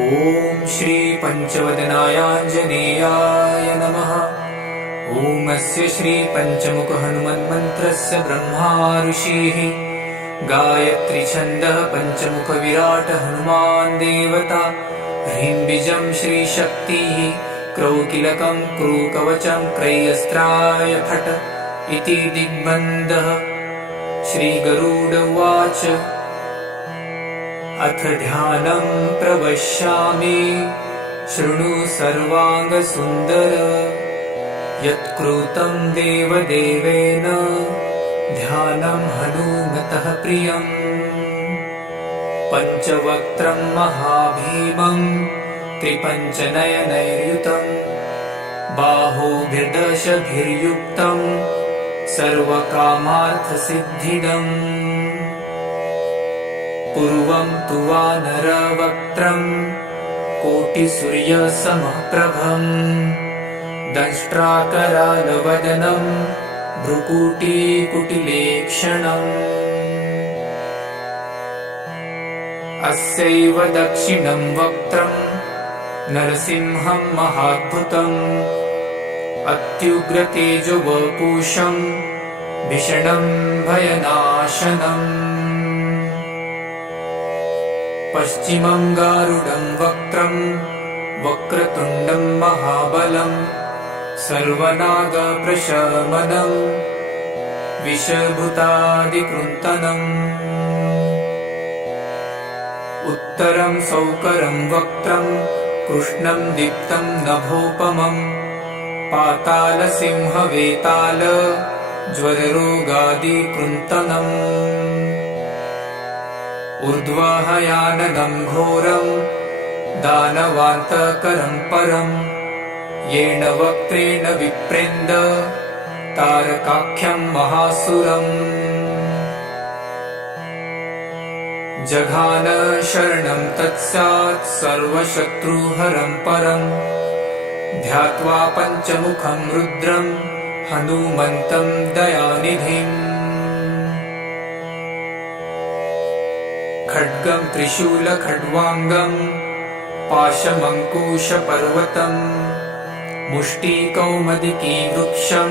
ॐ श्री पंचवदनायाञ्जनेयाय नमः। ॐ अस्य श्री पंचमुख हनुमन्मन्त्रस्य ब्रह्मा ऋषिः गायत्री छन्दः पंचमुख विराट हनुमान् देवता। ह्रीं बीजं श्री शक्तिः क्रौकिलकं क्रूकवचं क्रय्यस्त्राय फट् इति दिग्बन्धः। श्री गरुड उवाच अथ ध्यानं प्रवक्ष्यामि शृणु सर्वाङ्गसुन्दर। यत्कृतं देवदेवेन ध्यानं हनुमतः प्रियम्। पञ्चवक्त्रं महाभीमं त्रिपञ्चनयनैर्युतं बाहुभिर्दशभिर्युक्तं सर्वकामार्थसिद्धिदम्। पूर्वं तु वानरवक्त्रं कोटिसूर्यसमप्रभं दंष्ट्राकरालवदनं भ्रुकुटिकुटिलेक्षणम्। अस्यैव दक्षिणं वक्त्रं नरसिंहं महाद्भुतम् अत्युग्रतेजोवपुषं भीषणं भयनाशनम्। पश्चिमं गारुडं वक्त्रं वक्रतुण्डं महाबलं सर्वनागप्रशमनं विषभूतादिकृन्तनम्। उत्तरं सौकरं वक्त्रं कृष्णं दीप्तं नभोपमं पातालसिंहवेताल ज्वररोगादिकृन्तनम्। ऊर्ध्वहयाननं घोरं दानवान्तकरं परं येन वक्त्रेण विप्रेन्द तारकाख्यं महासुरम्। जघान शरणं तत्स्यात् सर्वशत्रुहरं परं ध्यात्वा पञ्चमुखं रुद्रं हनुमन्तं दयानिधिम्। खड्गं त्रिशूलखड्वाङ्गं पाशमङ्कुशपर्वतं मुष्टिकौमुदीवृक्षं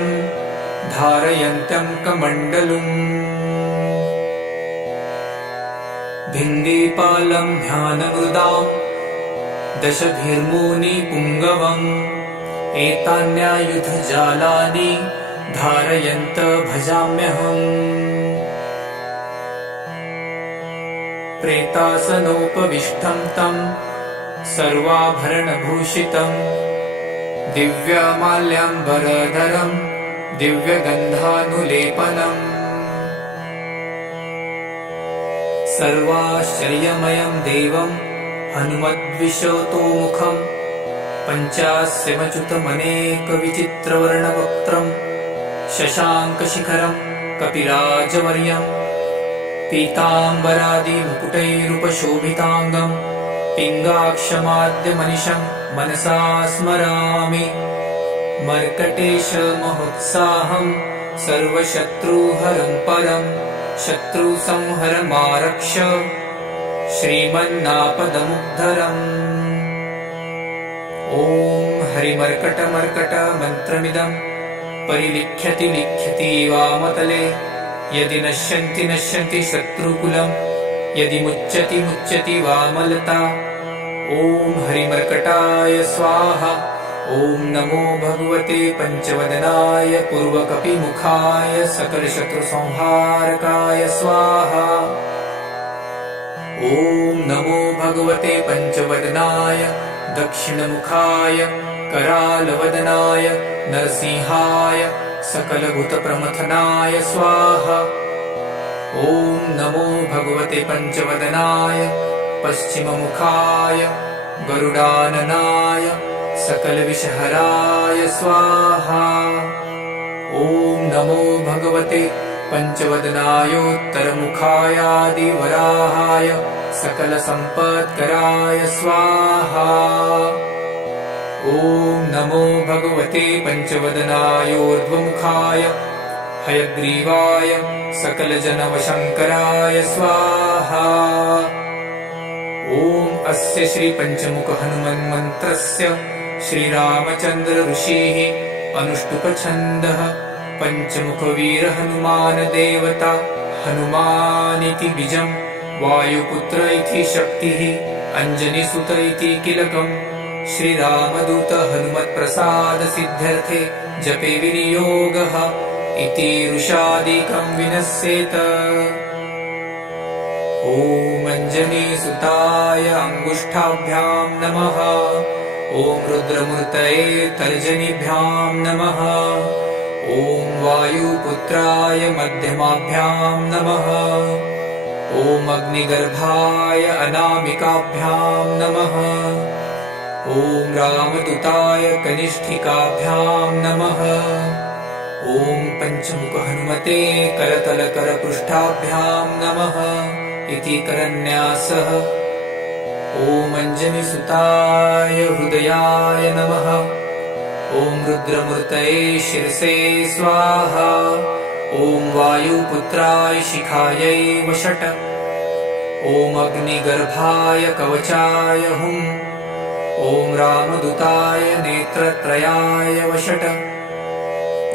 धारयन्तं कमण्डलुम्। भिन्दिपालं ध्यानमृदां दशभिर्मुनिपुङ्गवम् एतान्यायुधजालानि धारयन्त भजाम्यहम्। प्रेतासनोपविष्टं तं सर्वाभरणभूषितं दिव्यमाल्याम्बरधरं दिव्यगन्धानुलेपनम्। सर्वाश्चर्यमयं देवं हनुमद्विशतोमुखं पञ्चास्यमच्युतमनेकविचित्रवर्णवक्त्रं शशाङ्कशिखरं कपिराजवर्यं पीताम्बरादिमुकुटैरुपशोभिताङ्गं पिङ्गाक्षमाद्यमनिशं मनसा स्मरामि। मर्कटेशमहोत्साहं सर्वशत्रुहरं परं शत्रुसंहरमारक्ष श्रीमन्नापदमुद्धरम्। ॐ हरिमर्कटमर्कट मन्त्रमिदं परिलिख्यति लिख्यति वामतले। यदि नश्यन्ति नश्यन्ति शत्रुकुलं यदि मुच्यति मुच्यति वामलता। ॐ हरिमर्कटाय स्वाहा। ॐ नमो भगवते पंचवदनाय पूर्वकपिमुखाय सकलशत्रुसंहारकाय स्वाहा। ॐ नमो भगवते पंचवदनाय दक्षिणमुखाय करालवदनाय नरसिंहाय सकलभूतप्रमथनाय स्वाहा। ॐ नमो भगवते पंचवदनाय पश्चिममुखाय गरुडाननाय सकलविषहराय स्वाहा। ॐ नमो भगवते पंचवदनायोत्तरमुखायादिवराहाय सकलसम्पत्कराय स्वाहा। ॐ नमो भगवते पंचवदनायोर्ध्वमुखाय हयग्रीवाय सकलजनवशङ्कराय स्वाहा। ॐ अस्य श्रीपञ्चमुख हनुमन्मन्त्रस्य श्रीरामचन्द्र ऋषिः अनुष्टुप्छन्दः पञ्चमुखवीर हनुमान देवता हनुमानिति बीजम् वायुपुत्र इति शक्तिः अञ्जनीसुत इति कीलकम् श्रीरामदूत हनुमत्प्रसाद सिद्ध्यर्थे जपे विनियोगः इति ऋषादिकं विनश्येत। ॐ अञ्जनीसुताय अङ्गुष्ठाभ्यां नमः। ॐ रुद्रमूर्तये तर्जनीभ्यां नमः। ॐ वायुपुत्राय मध्यमाभ्यां नमः। ॐ अग्निगर्भाय अनामिकाभ्यां नमः। ॐ रामदूताय कनिष्ठिकाभ्यां नमः। ॐ पञ्चमुख हनुमते करतलकरपृष्ठाभ्यां नमः इति करन्यासः। ॐ अञ्जनीसुताय हृदयाय नमः। ॐ रुद्रमूर्तये शिरसे स्वाहा। ॐ वायुपुत्राय शिखायै वषट्। ॐ अग्निगर्भाय कवचाय हुम्। ॐ रामदूताय नेत्रत्रयाय वषट्।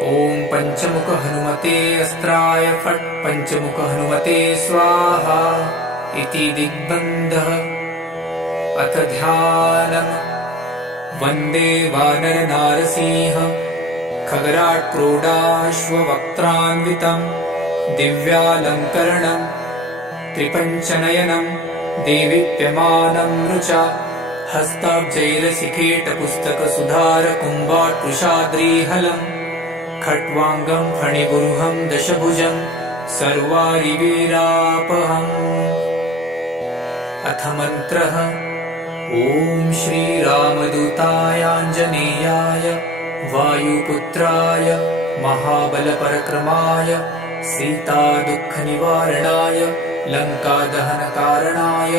ॐ पञ्चमुख हनुमते अस्त्राय फट्। पञ्चमुख हनुमते स्वाहा इति दिग्बन्धः। अथ ध्यानम्। वन्दे वानर नारसिंह खगराट् क्रोडाश्ववक्त्रान्वितं दिव्यालङ्करणं त्रिपञ्चनयनं देवीप्यमानं रुचा हस्ताब्जैरसिकेटपुस्तकसुधारकुम्भाट्कुशाद्रीहलं खट्वाङ्गं फणिगुरुहं दशभुजं सर्वारिवीरापहम्। अथ मन्त्रः। ॐ श्रीरामदूताय आञ्जनेयाय वायुपुत्राय महाबलपरक्रमाय सीतादुःखनिवारणाय लङ्कादहनकारणाय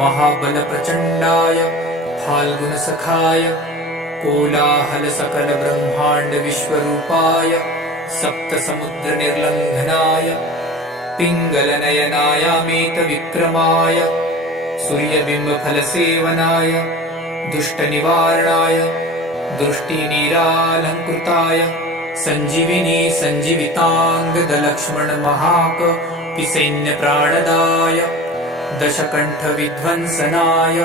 महाबलप्रचण्डाय फाल्गुनसखाय कोलाहलसकलब्रह्माण्डविश्वरूपाय सप्तसमुद्रनिर्लङ्घनाय पिङ्गलनयनायामेतविक्रमाय सूर्यबिम्बफलसेवनाय दुष्टनिवारणाय दृष्टिनिरालङ्कृताय सञ्जीविनी सञ्जीविताङ्गदलक्ष्मणमहाकपिसैन्यप्राणदाय दशकण्ठविध्वंसनाय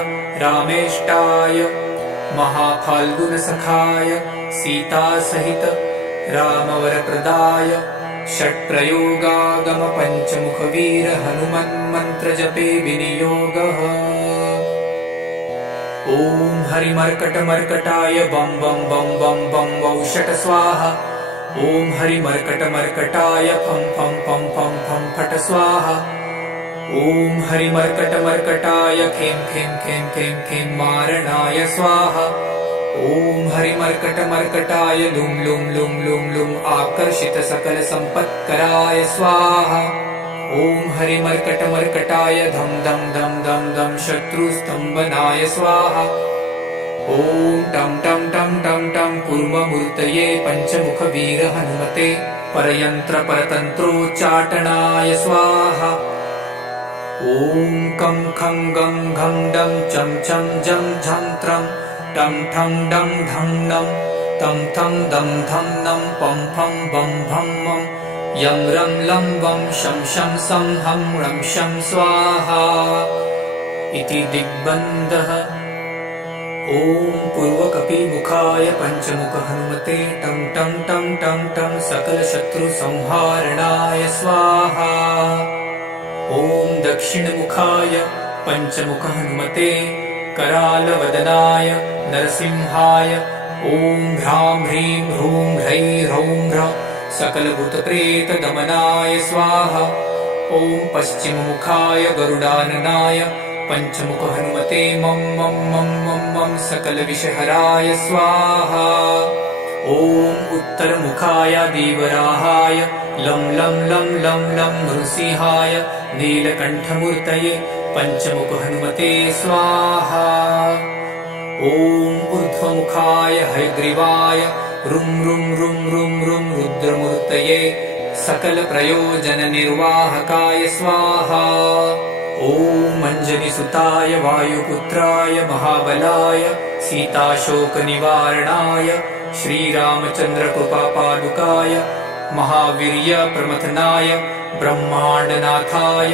रामेष्टाय महाफाल्गुनसखाय सीतासहित रामवरप्रदाय षट्प्रयोगागम पञ्चमुखवीर हनुमन्मन्त्रजपे विनियोगः। ॐ हरिमर्कटमर्कटाय बं बं बं बं बं वौषट स्वाहा। ॐ हरिमर्कटमर्कटाय फं फं फं फं फं फट स्वाहा। ॐ हरिमर्कटमर्कटाय खें खें खें खें खें मारणाय स्वाहा। ॐ हरिमर्कटमर्कटाय लुं लुं लुं लुं लुं आकर्षितसकलसम्पत्कराय स्वाहा। ॐ हरिमर्कटमर्कटाय धं धं धं धं धं शत्रुस्तम्भनाय स्वाहा। ॐ टं टं टं टं टं कूर्ममूर्तये पञ्चमुखवीर हनुमते परयन्त्रपरतन्त्रोच्चाटनाय स्वाहा। ॐ कं खं गं घं डं चं चं जं झं त्रं टं ठं डं धं नं तं थं दं धं नं पं फं बं भं मं यं रं लं वं शं शं सं हं रं शं स्वाहा इति दिग्बन्धः। ॐ पूर्वकपिमुखाय पञ्चमुख हनुमते टं टं टं टं टं सकलशत्रुसंहारणाय स्वाहा। ॐ दक्षिणमुखाय पञ्चमुख हनुमते करालवदनाय नरसिंहाय ॐ ह्रां ह्रीं ह्रूं ह्रैं ह्रौं ह्रः सकलभूतप्रेतदमनाय स्वाहा। ॐ पश्चिममुखाय गरुडाननाय पञ्चमुख हनुमते मं मं मं मं मं सकलविषहराय स्वाहा। ॐ उत्तरमुखाय देवराहाय लं लं लं लं लं नृसिंहाय नीलकण्ठमूर्तये पञ्चमुख हनुमते स्वाहा। ॐ ऊर्ध्वमुखाय हयग्रीवाय रुं रुं रुं रुं रुं रुद्रमूर्तये सकलप्रयोजननिर्वाहकाय स्वाहा। ॐ ॐ अञ्जनिसुताय वायुपुत्राय महाबलाय सीताशोकनिवारणाय श्रीरामचन्द्रकृपापादुकाय महावीर्यप्रमथनाय ब्रह्माण्डनाथाय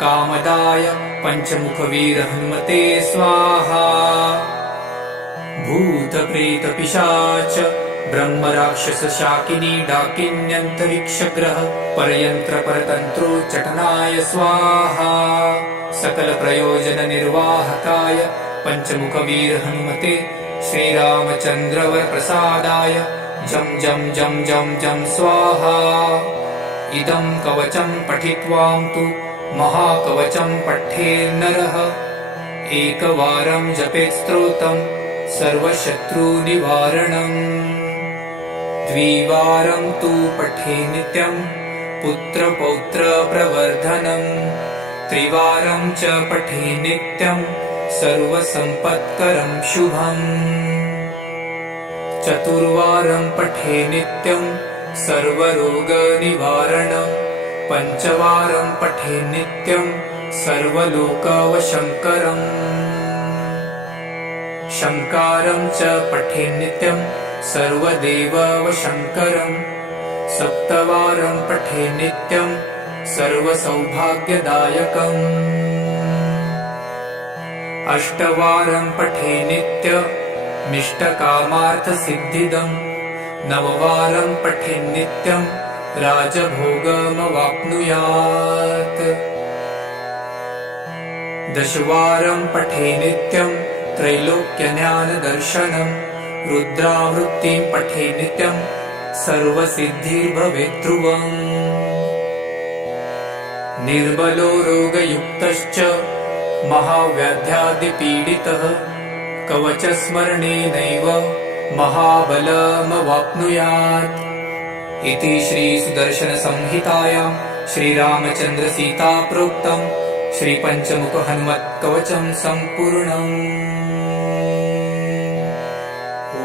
कामदाय पञ्चमुखवीरहनुमते स्वाहा। भूतप्रेतपिशाच ब्रह्मराक्षसशाकिनी डाकिन्यन्तरिक्षग्रह परयन्त्रपरतन्त्रोच्चाटनाय स्वाहा। सकलप्रयोजननिर्वाहकाय पञ्चमुखवीरहनुमते श्रीरामचन्द्रवरप्रसादाय जं जं जं जं जं स्वाहा। इदं कवचं पठित्वां तु महाकवचं पठेन्नरः एकवारं जपेत् स्तोत्रं सर्वशत्रुनिवारणम्। द्विवारं तु पठे नित्यं पुत्रपौत्रप्रवर्धनम्। त्रिवारं च पठे नित्यं सर्वसम्पत्करं शुभम्। चतुर्वारं पठे नित्यं सर्वरोगनिवारणम्। पञ्चवारं पठे नित्यं सर्वलोकवशङ्करम्। शङ्कारं च पठे नित्यं सर्वदेववशङ्करम्। सप्तवारं पठे नित्यं सर्वसौभाग्यदायकम्। अष्टवारं पठे नित्यमिष्टकामार्थसिद्धिदम्। नववारं पठे नित्यं राजभोगमवाप्नुयात्। दशवारं पठे नित्यं त्रैलोक्यज्ञानदर्शनम्। रुद्रावृत्तिं पठे नित्यं सर्वसिद्धिर्भवेत् ध्रुवम्। निर्बलो रोगयुक्तश्च महाव्याध्यादिपीडितः कवचस्मरणेनैव महाबलमवाप्नुयात्। इति श्रीसुदर्शनसंहितायां श्रीरामचन्द्रसीताप्रोक्तं श्रीपञ्चमुखहनुमत्कवचं सम्पूर्णम्। ॐ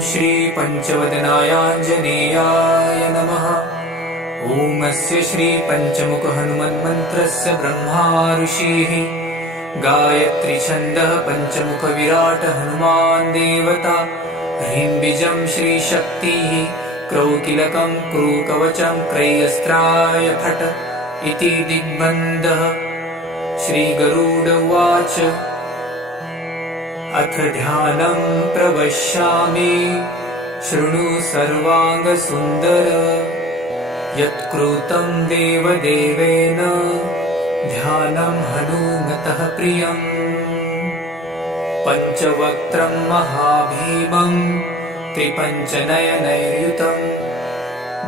श्रीपञ्चवदनायाञ्जनेयाय नमः। ॐ अस्य श्रीपञ्चमुखहनुमन्मन्त्रस्य ब्रह्मा ऋषिः गायत्रीछन्दः पञ्चमुखविराट हनुमान् देवता। ह्रीं बीजं श्रीशक्तिः क्रौकिलकं क्रूकवचं क्रय्यस्त्राय फट् इति दिग्बन्धः। श्रीगरुड उवाच अथ ध्यानं प्रवक्ष्यामि शृणु सर्वाङ्गसुन्दर। यत्कृतं देवदेवेन ध्यानं हनुमतः प्रियम्। पञ्चवक्त्रं महाभीमं त्रिपञ्चनयनैर्युतं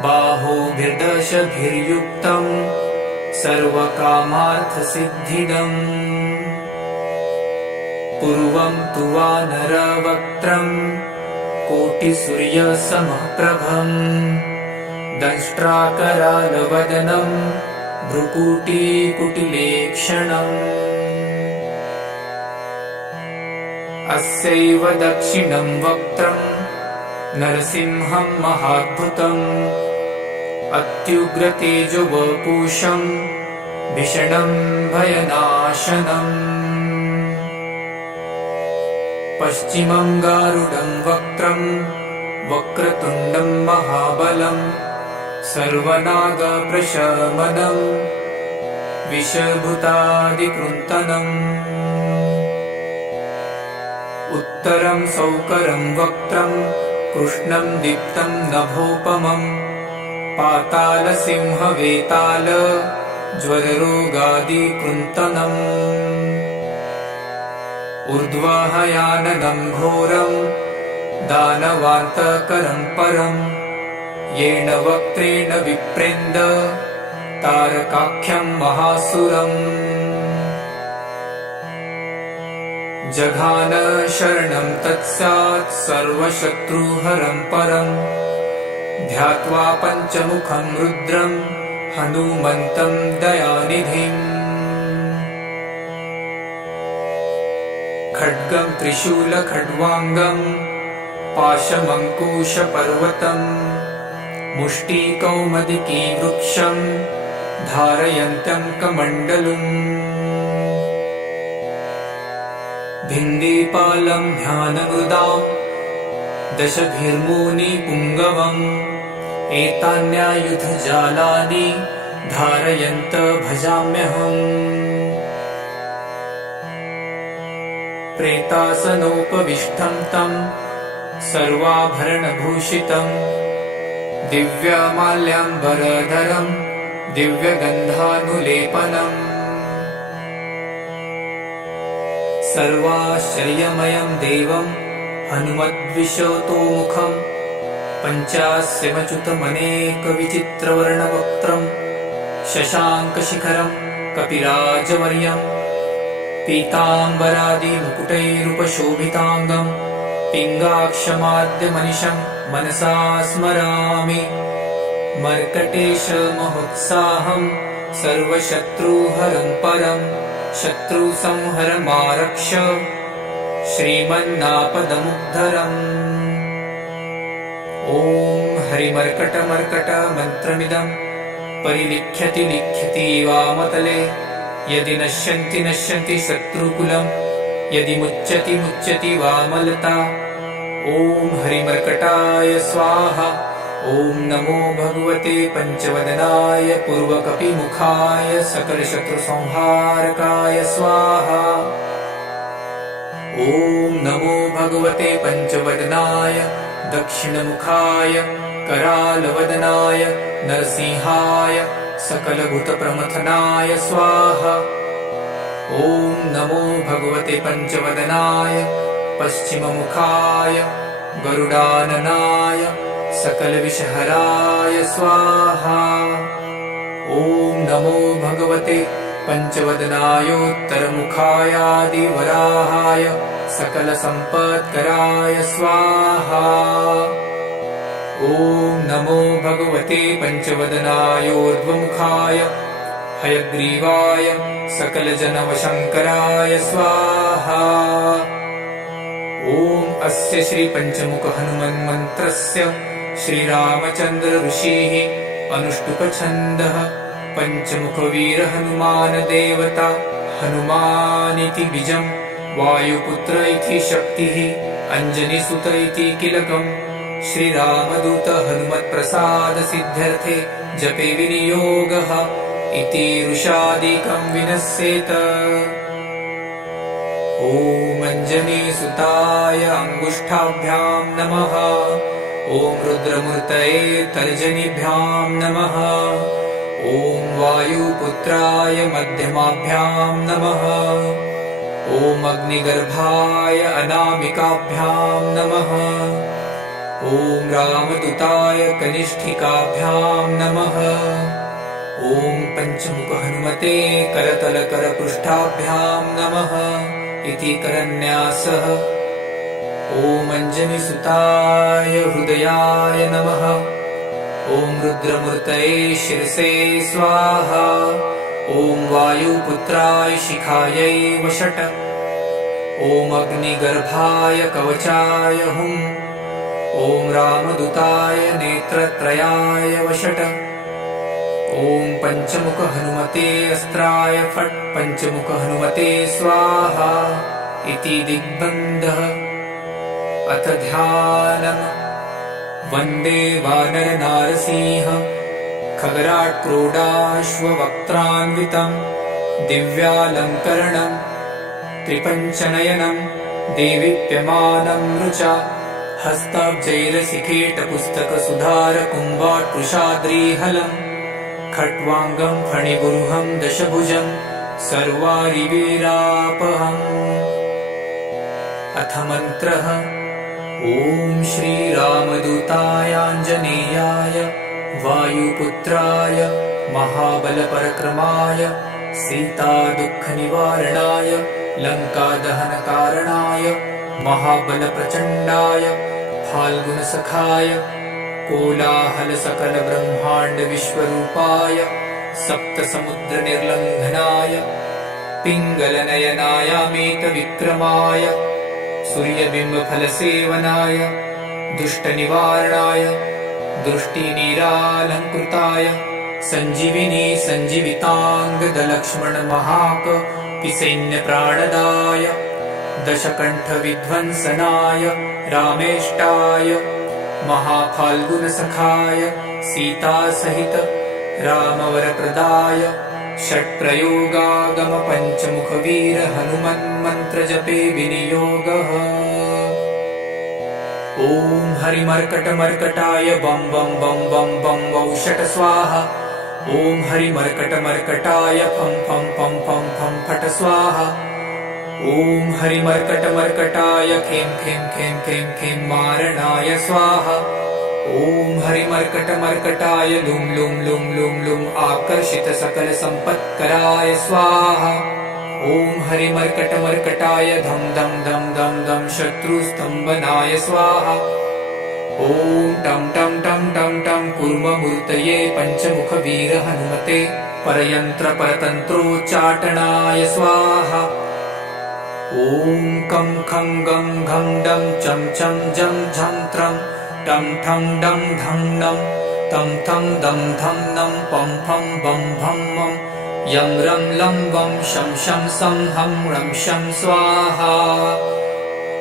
बाहुभिर्दशभिर्युक्तं सर्वकामार्थसिद्धिदम्। पूर्वं तु वानरवक्त्रं कोटिसूर्यसमप्रभम्। दंष्ट्राकरालवदनं भ्रुकुटिकुटिलेक्षणम्। अस्यैव दक्षिणं वक्त्रं नरसिंहं महाद्भुतम्। अत्युग्रतेजोवपुषं भीषणं भयनाशनम्। पश्चिमं गारुडं वक्त्रं वक्रतुण्डं महाबलं। सर्वनागप्रशमनं विषभूतादिकृन्तनम्। उत्तरं सौकरं वक्त्रं कृष्णं दीप्तं नभोपमं। पातालसिंहवेताल ज्वररोगादिकृन्तनम्। ऊर्ध्वहयाननं घोरं दानवान्तकरं परं। येन वक्त्रेण विप्रेन्द तारकाख्यं महासुरम्। जघान शरणं तत्स्यात् सर्वशत्रुहरं परं। ध्यात्वा पञ्चमुखं रुद्रं हनुमन्तं दयानिधिम्। खड्गं त्रिशूलखड्वाङ्गं पाशमङ्कुशपर्वतं मुष्टिकौमुदीवृक्षं धारयन्तं कमण्डलुम् भिन्दिपालं ध्यानमृदां दशभिर्मुनिपुङ्गवम् एतान्यायुधजालानि धारयन्त भजाम्यहम् प्रेतासनोपविष्टं तं सर्वाभरणभूषितं दिव्यमाल्याम्बरधरं दिव्यगन्धानुलेपनम् सर्वाश्चर्यमयं देवं हनुमद्विशतोमुखं पञ्चास्यमच्युतमनेकविचित्रवर्णवक्त्रं शशाङ्कशिखरं कपिराजवर्यं पीताम्बरादिमुकुटैरुपशोभिताङ्गं पिङ्गाक्षमाद्यमनिशं मनसा स्मरामि मर्कटेशमहोत्साहं सर्वशत्रुहरं परं शत्रुसंहरमारक्ष श्रीमन्नापदमुद्धरम् ॐ हरिमर्कटमर्कटमन्त्रमिदं परिलिख्यति लिख्यति वामतले यदि नश्यन्ति नश्यन्ति शत्रुकुलं यदि मुच्यति मुच्यति वामलता ॐ हरिमर्कटाय स्वाहा ॐ नमो भगवते पञ्चवदनाय पूर्वकपिमुखाय सकलशत्रुसंहारकाय स्वाहा ॐ नमो भगवते पञ्चवदनाय दक्षिणमुखाय करालवदनाय नरसिंहाय सकलभूतप्रमथनाय स्वाहा ॐ नमो भगवते पञ्चवदनाय पश्चिममुखाय गरुडाननाय सकलविषहराय स्वाहा ॐ नमो भगवते पञ्चवदनायोत्तरमुखायादिवराहाय सकलसम्पत्कराय स्वाहा ॐ नमो भगवते पञ्चवदनायोर्ध्वमुखाय हयग्रीवाय सकलजनवशङ्कराय स्वाहा ॐ अस्य श्रीपञ्चमुखहनुमन्मन्त्रस्य श्रीरामचन्द्र ऋषिः अनुष्टुप्छन्दः पञ्चमुखवीरहनुमानदेवता हनुमानिति बीजं वायुपुत्र इति शक्तिः अञ्जनीसुत इति कीलकम् श्रीरामदूत हनुमत्प्रसादसिद्ध्यर्थे जपे विनियोगः इति ऋषादिकं विनश्येत ॐ अञ्जनीसुताय अङ्गुष्ठाभ्यां नमः ॐ रुद्रमूर्तये तर्जनीभ्यां नमः ॐ वायुपुत्राय मध्यमाभ्यां नमः ॐ अग्निगर्भाय अनामिकाभ्यां नमः ॐ रामदूताय कनिष्ठिकाभ्यां नमः ॐ पञ्चमुखहनुमते करतलकरपृष्ठाभ्यां नमः इति करन्यासः ॐ अञ्जनीसुताय हृदयाय नमः ॐ रुद्रमूर्तये शिरसे स्वाहा ॐ वायुपुत्राय शिखायै वषट् ॐ अग्निगर्भाय कवचाय हुम् ॐ रामदूताय नेत्रत्रयाय वषट् ॐ पञ्चमुखहनुमते अस्त्राय फट् पञ्चमुखहनुमते स्वाहा इति दिग्बन्धः अथ ध्यानम् वन्दे वानरनारसिंह खगराट्क्रोडाश्ववक्त्रान्वितं दिव्यालङ्करणं त्रिपञ्चनयनं देवीप्यमानं रुचा हस्ताब्जैरसिकेटपुस्तकसुधारकुम्भाट्कुशाद्रीहलं खट्वाङ्गं फणिगुरुहं दशभुजं सर्वारिवीरापहम् अथ मन्त्रः ॐ श्रीरामदूताय आञ्जनेयाय वायुपुत्राय महाबलपरक्रमाय सीतादुःखनिवारणाय लङ्कादहनकारणाय महाबलप्रचण्डाय फाल्गुनसखाय कोलाहलसकलब्रह्माण्डविश्वरूपाय सप्तसमुद्रनिर्लङ्घनाय पिङ्गलनयनायामेतविक्रमाय सूर्यबिम्बफलसेवनाय दुष्टनिवारणाय दृष्टिनिरालङ्कृताय सञ्जीविनी सञ्जीविताङ्गदलक्ष्मणमहाकपिसैन्यप्राणदाय दशकण्ठविध्वंसनाय रामेष्टाय महाफाल्गुनसखाय सीतासहित रामवरप्रदाय षट्प्रयोगागमपञ्चमुखवीर हनुमन्मन्त्रजपे विनियोगः। ॐ हरिमर्कटमर्कटाय बं बं बं बं बं वौषट स्वाहा। ॐ हरिमर्कटमर्कटाय फं फं फं फं फं फट स्वाहा। ॐ हरिमर्कटमर्कटाय खें खें खें खें खें मारणाय स्वाहा। ॐ हरिमर्कटमर्कटाय लुं लुं लुं लुं लुं आकर्षित सकलसम्पत्कराय स्वाहा। ॐ हरिमर्कटमर्कटाय धं धं धं धं धं शत्रुस्तम्भनाय स्वाहा। ॐ टं टं टं टं टं कूर्ममूर्तये पञ्चमुखवीर हनुमते परयन्त्रपरतन्त्रोच्चाटनाय स्वाहा। ॐ कं खं गं घं डं चं चं जं झं त्रं टं ठं डं धं नं तं थं दं धं नं पं फं बं भं मं यं रं लं वं शं शं सं हं रं शं स्वाहा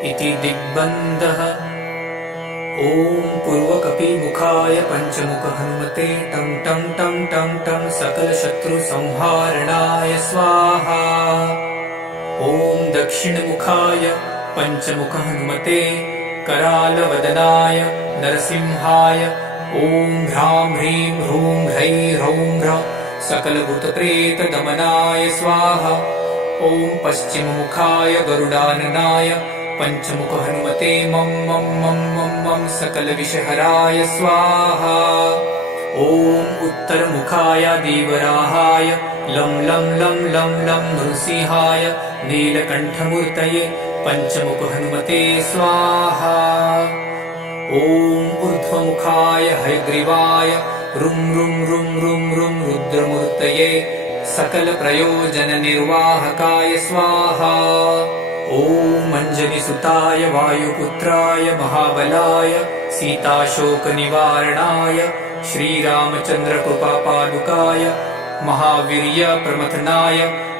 इति दिग्बन्धः। ॐ पूर्वकपिमुखाय पञ्चमुख हनुमते टं टं टं टं टं सकलशत्रुसंहारणाय स्वाहा। ॐ दक्षिणमुखाय पञ्चमुख हनुमते करालवदनाय नरसिंहाय ॐ ह्रां ह्रीं ह्रूं ह्रैं ह्रौं ह्रः सकलभूतप्रेतदमनाय स्वाहा। ॐ पश्चिममुखाय गरुडाननाय पञ्चमुख हनुमते मं मं मं मं मं सकलविषहराय स्वाहा। ॐ उत्तरमुखाय देवराहाय लं लं लं लं लं नृसिंहाय नीलकण्ठमूर्तये पञ्चमुख हनुमते स्वाहा। ॐ ऊर्ध्वमुखाय हयग्रीवाय रुं रुं रुं रुं रुं रुद्रमूर्तये सकलप्रयोजननिर्वाहकाय स्वाहा। ॐ अञ्जनिसुताय वायुपुत्राय महाबलाय सीताशोकनिवारणाय श्रीरामचन्द्रकृपापादुकाय महावीर्यप्रमथनाय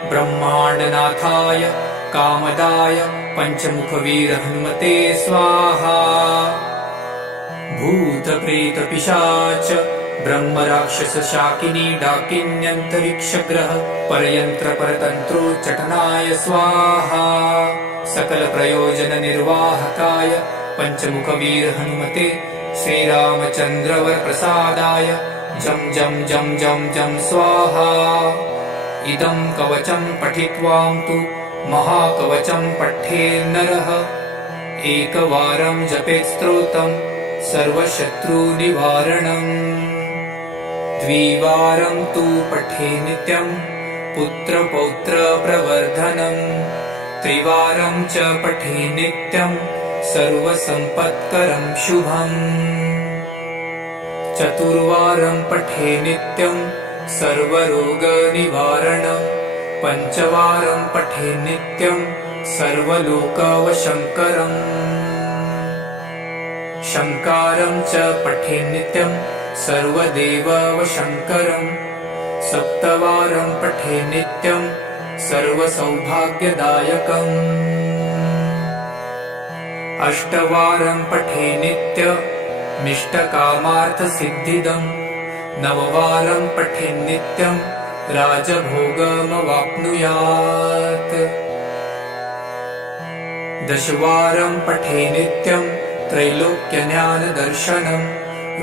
ब्रह्माण्डनाथाय कामदाय पञ्चमुखवीर हनुमते स्वाहा। भूतप्रेतपिशाच ब्रह्मराक्षसशाकिनी डाकिन्यन्तरिक्षग्रह परयन्त्रपरतन्त्रोच्चटनाय स्वाहा। सकलप्रयोजननिर्वाहकाय पञ्चमुखवीर हनुमते श्रीरामचन्द्रवरप्रसादाय जं जं जं जं जं स्वाहा। इदं कवचं पठित्वां तु महाकवचं पठेन्नरः एकवारं जपेत् स्तोत्रं सर्वशत्रुनिवारणम्। द्विवारं तु पठे नित्यं पुत्रपौत्रप्रवर्धनम्। त्रिवारं च पठे नित्यं सर्वसम्पत्करं शुभम्। चतुर्वारं पठे नित्यं सर्वरोगनिवारणम्। पञ्चवारं पठे नित्यं सर्वलोकवशङ्करम्। शङ्कारं च पठे नित्यं सर्वदेववशङ्करम्। सप्तवारं पठे नित्यं सर्वसौभाग्यदायकम्। अष्टवारं पठे नित्यमिष्टकामार्थसिद्धिदम्। नववारं पठे नित्यं राजभोगमवाप्नुयात्। दशवारं पठे नित्यं त्रैलोक्यज्ञानदर्शनम्।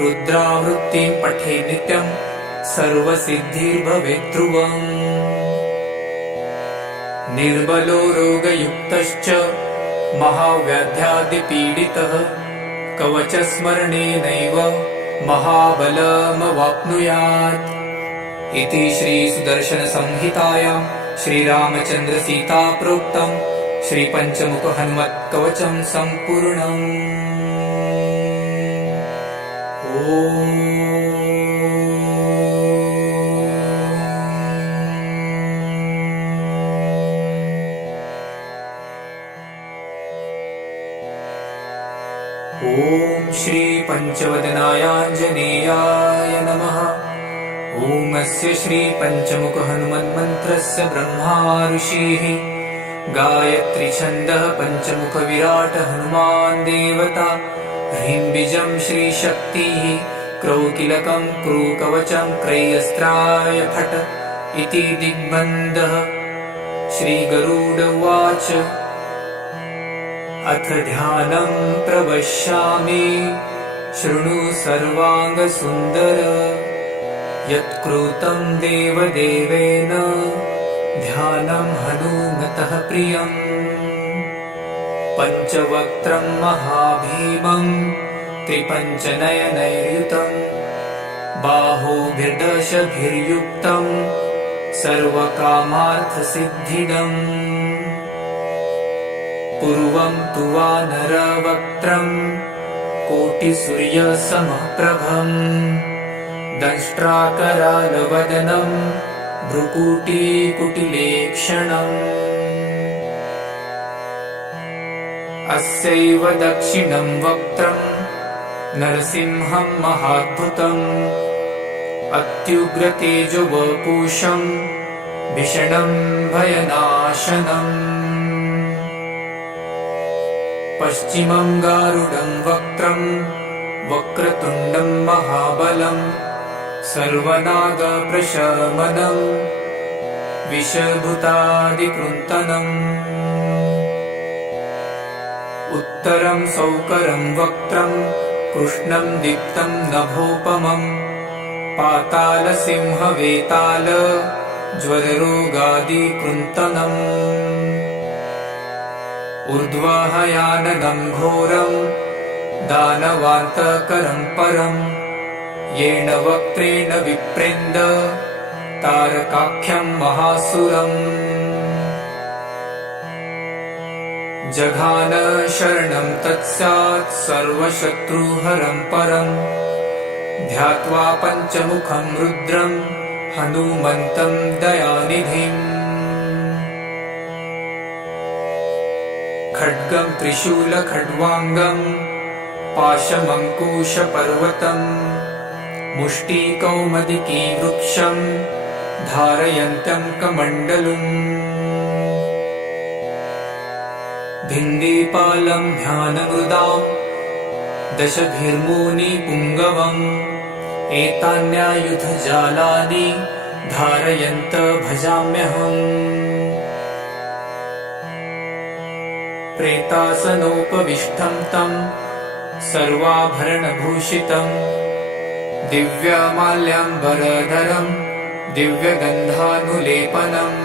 रुद्रावृत्तिं पठे नित्यं सर्वसिद्धिर्भवेत् ध्रुवम्। निर्बलो रोगयुक्तश्च महाव्याध्यादिपीडितः कवचस्मरणेनैव महाबलमवाप्नुयात् इति श्रीसुदर्शनसंहितायां श्रीरामचन्द्रसीताप्रोक्तं श्रीपञ्चमुखहनुमत्कवचं सम्पूर्णम्। ॐ श्रीपञ्चवदनायाञ्जनेयाय नमः। ॐ अस्य श्रीपञ्चमुखहनुमन्मन्त्रस्य ब्रह्मा ऋषिः गायत्री छन्दः पञ्चमुखविराट हनुमान् देवता। ह्रीं बीजं श्रीशक्तिः क्रौकिलकं क्रूकवचं क्रयस्त्राय फट् इति दिग्बन्धः। श्रीगरुड उवाच अथ ध्यानं प्रवक्ष्यामि शृणु सर्वाङ्गसुन्दर। यत्कृतं देवदेवेन ध्यानं हनुमतः प्रियम्। पञ्चवक्त्रं महाभीमं त्रिपञ्चनयनैर्युतं बाहुभिर्दशभिर्युक्तं सर्वकामार्थसिद्धिदम्। पूर्वं तु वानरवक्त्रं कोटिसूर्यसमप्रभम् दंष्ट्राकरालवदनं भ्रुकुटिकुटिलेक्षणम्। अस्यैव दक्षिणं वक्त्रं नरसिंहं महाद्भुतम् अत्युग्रतेजोवपुषं भीषणं भयनाशनम्। पश्चिमं गारुडं वक्त्रं वक्रतुण्डं महाबलं सर्वनागप्रशमनं विषभूतादिकृन्तनम्। उत्तरं सौकरं वक्त्रं कृष्णं दीप्तं नभोपमं पातालसिंहवेताल ज्वररोगादिकृन्तनम्। ऊर्ध्वहयाननं घोरं दानवान्तकरं परं येन वक्त्रेण विप्रेन्द तारकाख्यं महासुरम्। जघान शरणं तत्स्यात् सर्वशत्रुहरं परं ध्यात्वा पञ्चमुखं रुद्रं हनुमन्तं दयानिधिम्। खड्गं त्रिशूलखड्वाङ्गं पाशमङ्कुशपर्वतं मुष्टिकौमुदीवृक्षं धारयन्तं कमण्डलुम्। भिन्देपालं ध्यानमृदां दशभिर्मुनिपुङ्गवम् एतान्यायुधजालानि धारयन्त भजाम्यहम्। प्रेतासनोपविष्टं तं सर्वाभरणभूषितं दिव्यमाल्याम्बरधरं दिव्यगन्धानुलेपनम्।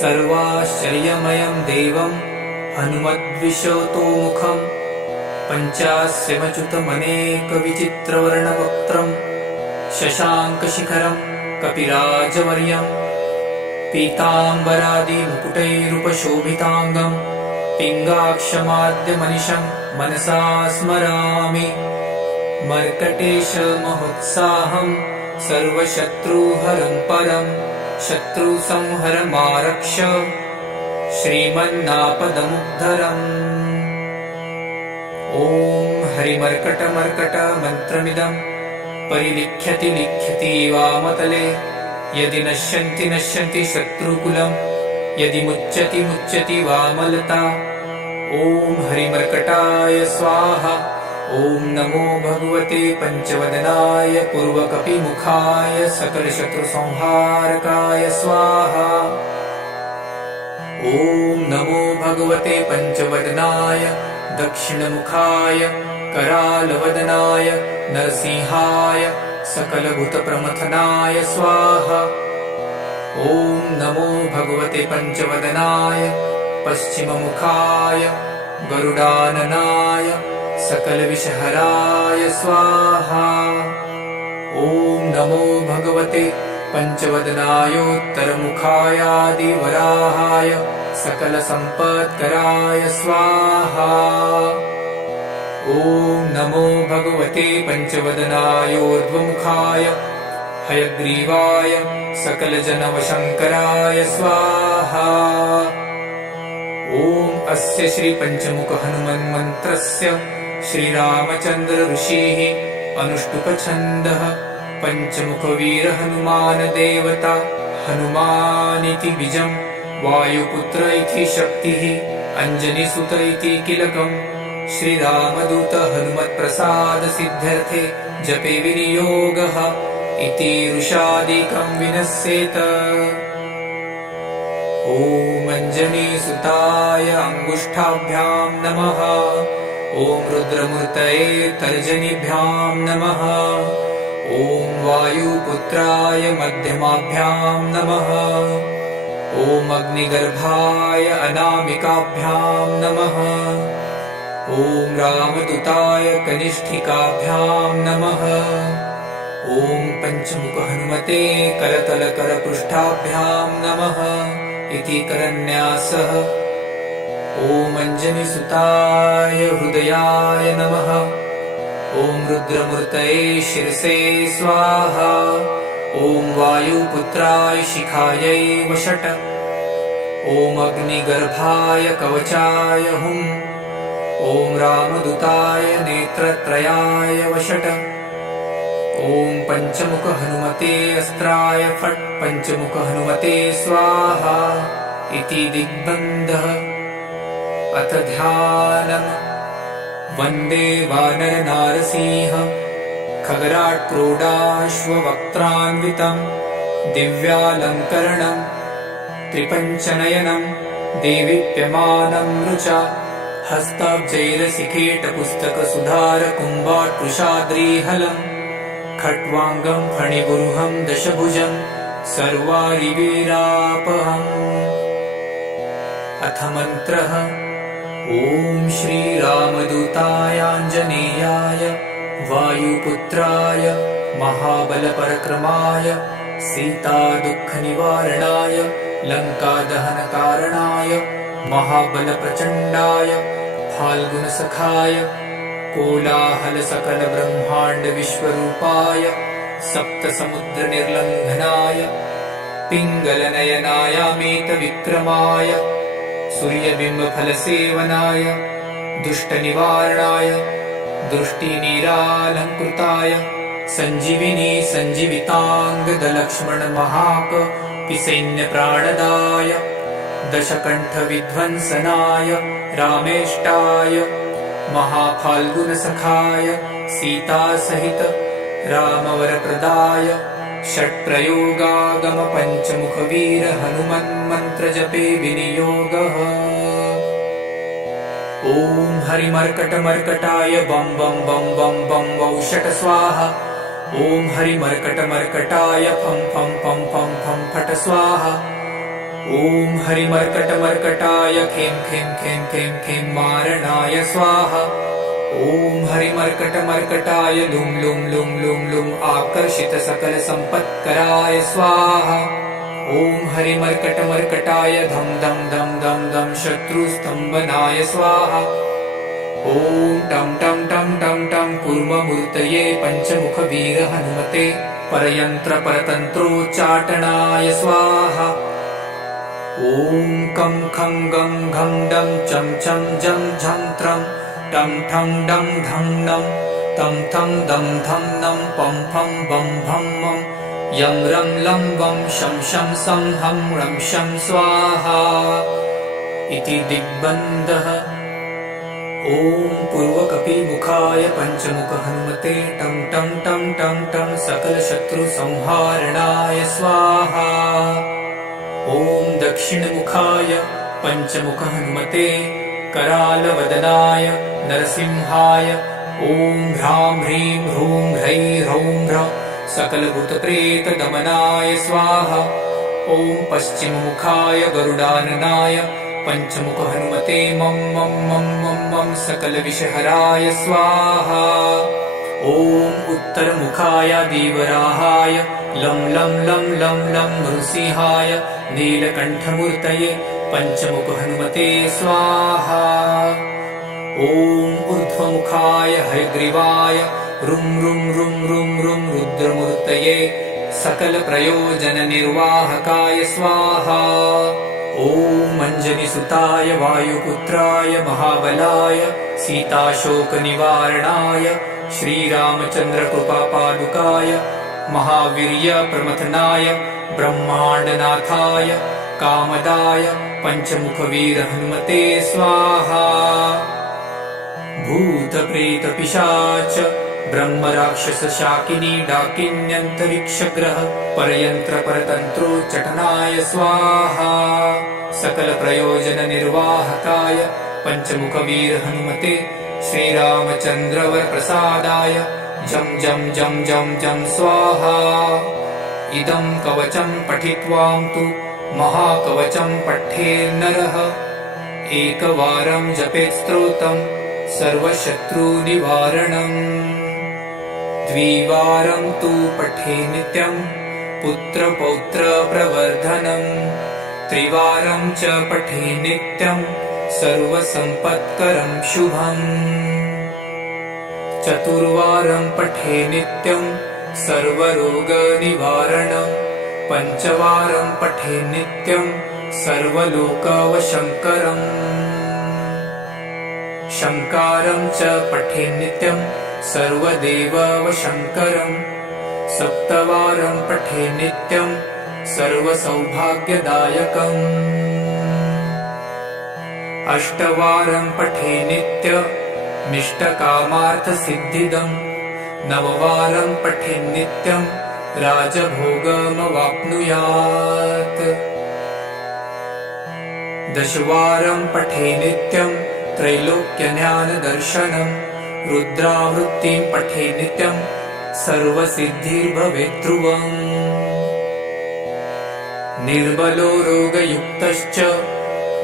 सर्वाश्चर्यमयं देवं हनुमद्विशतोमुखं पञ्चास्यमच्युतमनेकविचित्रवर्णवक्त्रं शशाङ्कशिखरं कपिराजवर्यं पीताम्बरादिमुकुटैरुपशोभिताङ्गं पिङ्गाक्षमाद्यमनिशं मनसा स्मरामि। मर्कटेशमहोत्साहं सर्वशत्रुहरं परं शत्रुसंहरमारक्ष श्रीमन्नापदमुद्धरम्। ॐ हरिमर्कटमर्कट मन्त्रमिदं परिलिख्यति लिख्यति वामतले यदि नश्यन्ति नश्यन्ति शत्रुकुलं यदि मुच्यति मुच्यति वामलता। ॐ हरिमर्कटाय स्वाहा। ॐ नमो भगवते पञ्चवदनाय पूर्वकपिमुखाय सकलशत्रुसंहारकाय स्वाहा। ॐ नमो भगवते पञ्चवदनाय दक्षिणमुखाय करालवदनाय नरसिंहाय सकलभूतप्रमथनाय स्वाहा। ॐ नमो भगवते पञ्चवदनाय पश्चिममुखाय गरुडाननाय सकलविषहराय स्वाहा। ॐ नमो भगवते पञ्चवदनायोत्तरमुखायादिवराहाय सकलसम्पत्कराय स्वाहा। ॐ नमो भगवते पञ्चवदनायोर्ध्वमुखाय हयग्रीवाय सकलजनवशङ्कराय स्वाहा। ॐ ॐ अस्य श्री पंचमुख हनुमन्मन्त्रस्य श्रीरामचन्द्र ऋषिः अनुष्टुप् पंचमुखवीर हनुमान देवता हनुमानिति बीजं वायुपुत्र इति शक्तिः अंजनीसुत इति कीलकम् श्रीरामदूत हनुमत्प्रसाद सिद्ध्यर्थे जपे विनियोगः इति ऋषादिकं विनश्येत। ॐ अंजनीसुताय अंगुष्ठाभ्यां नमः। ॐ रुद्रमूर्तये तर्जनीभ्यां नमः। ॐ वायुपुत्राय मध्यमाभ्यां नमः। ॐ अग्निगर्भाय अनामिकाभ्यां नमः। ॐ रामदूताय कनिष्ठिकाभ्यां नमः। ॐ पंचमुख हनुमते करतलकरपृष्ठाभ्यां नमः इति करन्यासः। ॐ अंजनीसुताय हृदयाय नमः। ॐ रुद्रमूर्तये शिरसे स्वाहा। ॐ वायुपुत्राय शिखायै वषट्। ॐ अग्निगर्भाय कवचाय हुम्। ॐ रामदूताय नेत्रत्रयाय वषट्। ॐ पंचमुख हनुमते अस्त्राय फट्। पंचमुख हनुमते स्वाहा इति दिग्बन्धः। अथ ध्यानम्। वन्दे वानरनारसिंह खगराट् क्रोडाश्ववक्त्रान्वितं दिव्यालङ्करणं त्रिपञ्चनयनं देवीप्यमानं रुचा हस्ताब्जैरसिकेटपुस्तकसुधारकुम्भाट्कृशाद्रिहलं खट्वाङ्गं फणिगुरुहं दशभुजं सर्वारिवीरापहम्। अथ मन्त्रः। ॐ श्रीरामदूताय आञ्जनेयाय वायुपुत्राय महाबलपरक्रमाय सीतादुःखनिवारणाय लङ्कादहनकारणाय महाबलप्रचण्डाय फाल्गुनसखाय कोलाहलसकलब्रह्माण्डविश्वरूपाय सप्तसमुद्रनिर्लङ्घनाय पिङ्गलनयनायामेतविक्रमाय सूर्यबिम्बफलसेवनाय दुष्टनिवारणाय दृष्टिनीरालङ्कृताय सञ्जीविनी सञ्जीविताङ्गदलक्ष्मणमहाकपिसैन्यप्राणदाय दशकण्ठविध्वंसनाय रामेष्टाय महाफाल्गुनसखाय सीतासहित रामवरप्रदाय षट्प्रयोगागम पंचमुखवीर हनुमन्मन्त्रजपे विनियोगः। ॐ हरिमर्कटमर्कटाय बं बं बं बं बं वौषट स्वाहा। ॐ हरिमर्कटमर्कटाय फं फं फं फं फं फट स्वाहा। ॐ हरिमर्कटमर्कटाय खें खें खें खें खें मारणाय स्वाहा। ॐ हरिमर्कटमर्कटाय लुं लुं लुं लुं लुं आकर्षितसकलसम्पत्कराय स्वाहा। ॐ हरिमर्कटमर्कटाय धं धं धं धं धं शत्रुस्तम्भनाय स्वाहा। ॐ टं टं टं टं टं कूर्ममूर्तये पंचमुखवीर हनुमते परयन्त्रपरतन्त्रोच्चाटनाय स्वाहा। ॐ कं खं गं घं डं चं चं जं झं त्रं टं ठं डं धं नं तं थं दं धं नं पं फं बं भं मं यं रं लं वं शं शं सं हं रं शं स्वाहा इति दिग्बन्धः। ॐ पूर्वकपिमुखाय पंचमुख हनुमते टं टं टं टं टं सकलशत्रुसंहारणाय स्वाहा। ॐ दक्षिणमुखाय पंचमुख हनुमते करालवदनाय नरसिंहाय ॐ ह्रां ह्रीं ह्रूं ह्रैं ह्रौं ह्रः सकलभूतप्रेतदमनाय स्वाहा। ॐ पश्चिममुखाय गरुडाननाय पंचमुख हनुमते मं मं मं मं मं सकलविषहराय स्वाहा। ॐ उत्तरमुखाय दीवराहाय लं लं लं लं लं नृसिंहाय नीलकण्ठमूर्तये पंचमुख हनुमते स्वाहा। ॐ ऊर्ध्वमुखाय हयग्रीवाय रुं रुं रुं रुं रुं रुद्रमूर्तये सकलप्रयोजननिर्वाहकाय स्वाहा। ॐ ॐ अञ्जनिसुताय वायुपुत्राय महाबलाय सीताशोकनिवारणाय श्रीरामचन्द्रकृपापादुकाय महावीर्यप्रमथनाय ब्रह्माण्डनाथाय कामदाय पञ्चमुखवीर हनुमते स्वाहा। भूतप्रेतपिशाच ब्रह्मराक्षसशाकिनी डाकिन्यन्तरिक्षग्रह परयन्त्रपरतन्त्रोच्चाटनाय स्वाहा। सकलप्रयोजननिर्वाहकाय पञ्चमुखवीर हनुमते श्रीरामचन्द्रवरप्रसादाय जं जं जं जं जं स्वाहा। इदं कवचं पठित्वां तु महाकवचं पठेन्नरः एकवारं जपेत् स्तोत्रं सर्वशत्रुनिवारणम्। द्विवारं तु पठे नित्यं पुत्रपौत्रप्रवर्धनम्। त्रिवारं च पठे नित्यं सर्वसम्पत्करं शुभम्। चतुर्वारं पठे नित्यं सर्वरोगनिवारणम्। पञ्चवारं पठे नित्यं सर्वलोकवशङ्करम्। शङ्कारं च पठे नित्यं सर्वदेववशङ्करम्। सप्तवारं पठे नित्यं सर्वसौभाग्यदायकम्। अष्टवारं पठे नित्यमिष्टकामार्थसिद्धिदम्। नववारं पठे नित्यं राजभोगमवाप्नुयात्। दशवारं पठे नित्यं त्रैलोक्यज्ञानदर्शनम्। रुद्रावृत्तिं पठे नित्यं सर्वसिद्धिर्भवेत् ध्रुवम्। निर्बलो रोगयुक्तश्च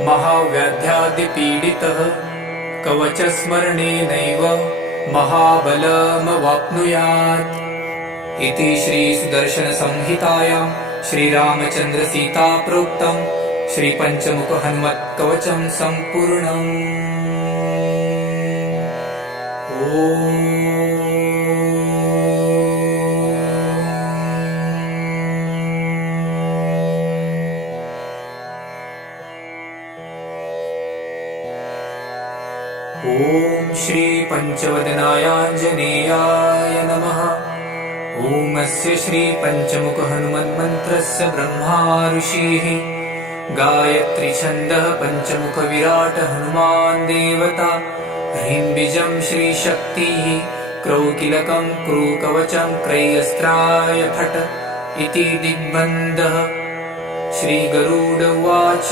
महाव्याध्यादिपीडितः कवचस्मरणेनैव महाबलमवाप्नुयात्। इति श्रीसुदर्शनसंहितायां श्रीरामचन्द्रसीताप्रोक्तं श्रीपञ्चमुखहनुमत्कवचं सम्पूर्णम्। ॐ श्रीपञ्चवदनायाञ्जनेयाय नमः। ॐ अस्य श्रीपञ्चमुखहनुमन्मन्त्रस्य ब्रह्मा ऋषिः गायत्रीछन्दः पञ्चमुखविराट हनुमान् देवता। ह्रीं बीजं श्रीशक्तिः क्रौकिलकं क्रूकवचं क्रयस्त्राय फट् इति दिग्बन्धः। श्रीगरुड उवाच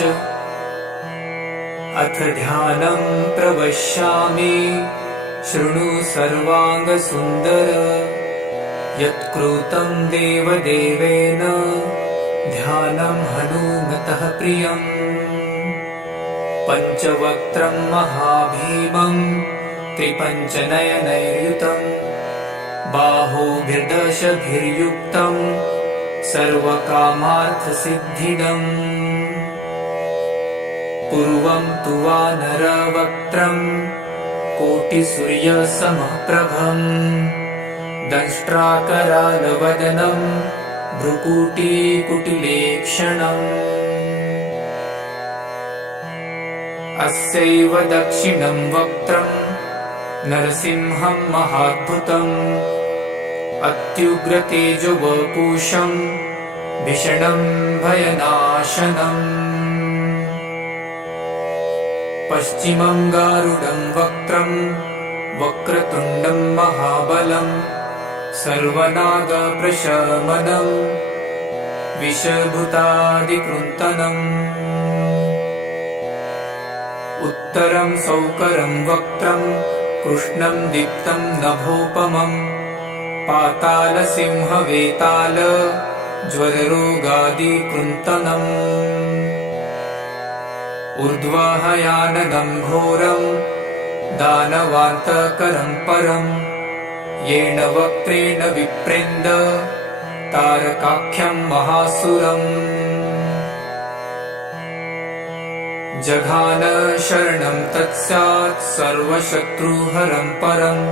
अथ ध्यानं प्रवक्ष्यामि शृणु सर्वाङ्गसुन्दर। यत्कृतं देवदेवेन ध्यानं हनुमतः प्रियम्। पञ्चवक्त्रं महाभीमं त्रिपञ्चनयनैर्युतं। बाहुभिर्दशभिर्युक्तं सर्वकामार्थसिद्धिदम्। पूर्वं तु वानरवक्त्रं कोटिसूर्यसमप्रभम्। दंष्ट्राकरालवदनं भ्रुकुटीकुटिलेक्षणम्। अस्यैव दक्षिणं वक्त्रं नरसिंहं महाद्भुतम्। अत्युग्रतेजोवपुषं भीषणं भयनाशनम्। पश्चिमं गारुडं वक्त्रं वक्रतुण्डं महाबलम्। सर्वनागप्रशमनं विषभूतादिकृन्तनम्। उत्तरं सौकरं वक्त्रं कृष्णं दीप्तं नभोपमम्। पातालसिंहवेताल ज्वररोगादिकृन्तनम्। ऊर्ध्वहयाननं घोरं दानवान्तकरं परम्। येन वक्त्रेण विप्रेन्द तारकाख्यं महासुरम्। जघान शरणं तत्स्यात् सर्वशत्रुहरं परम्।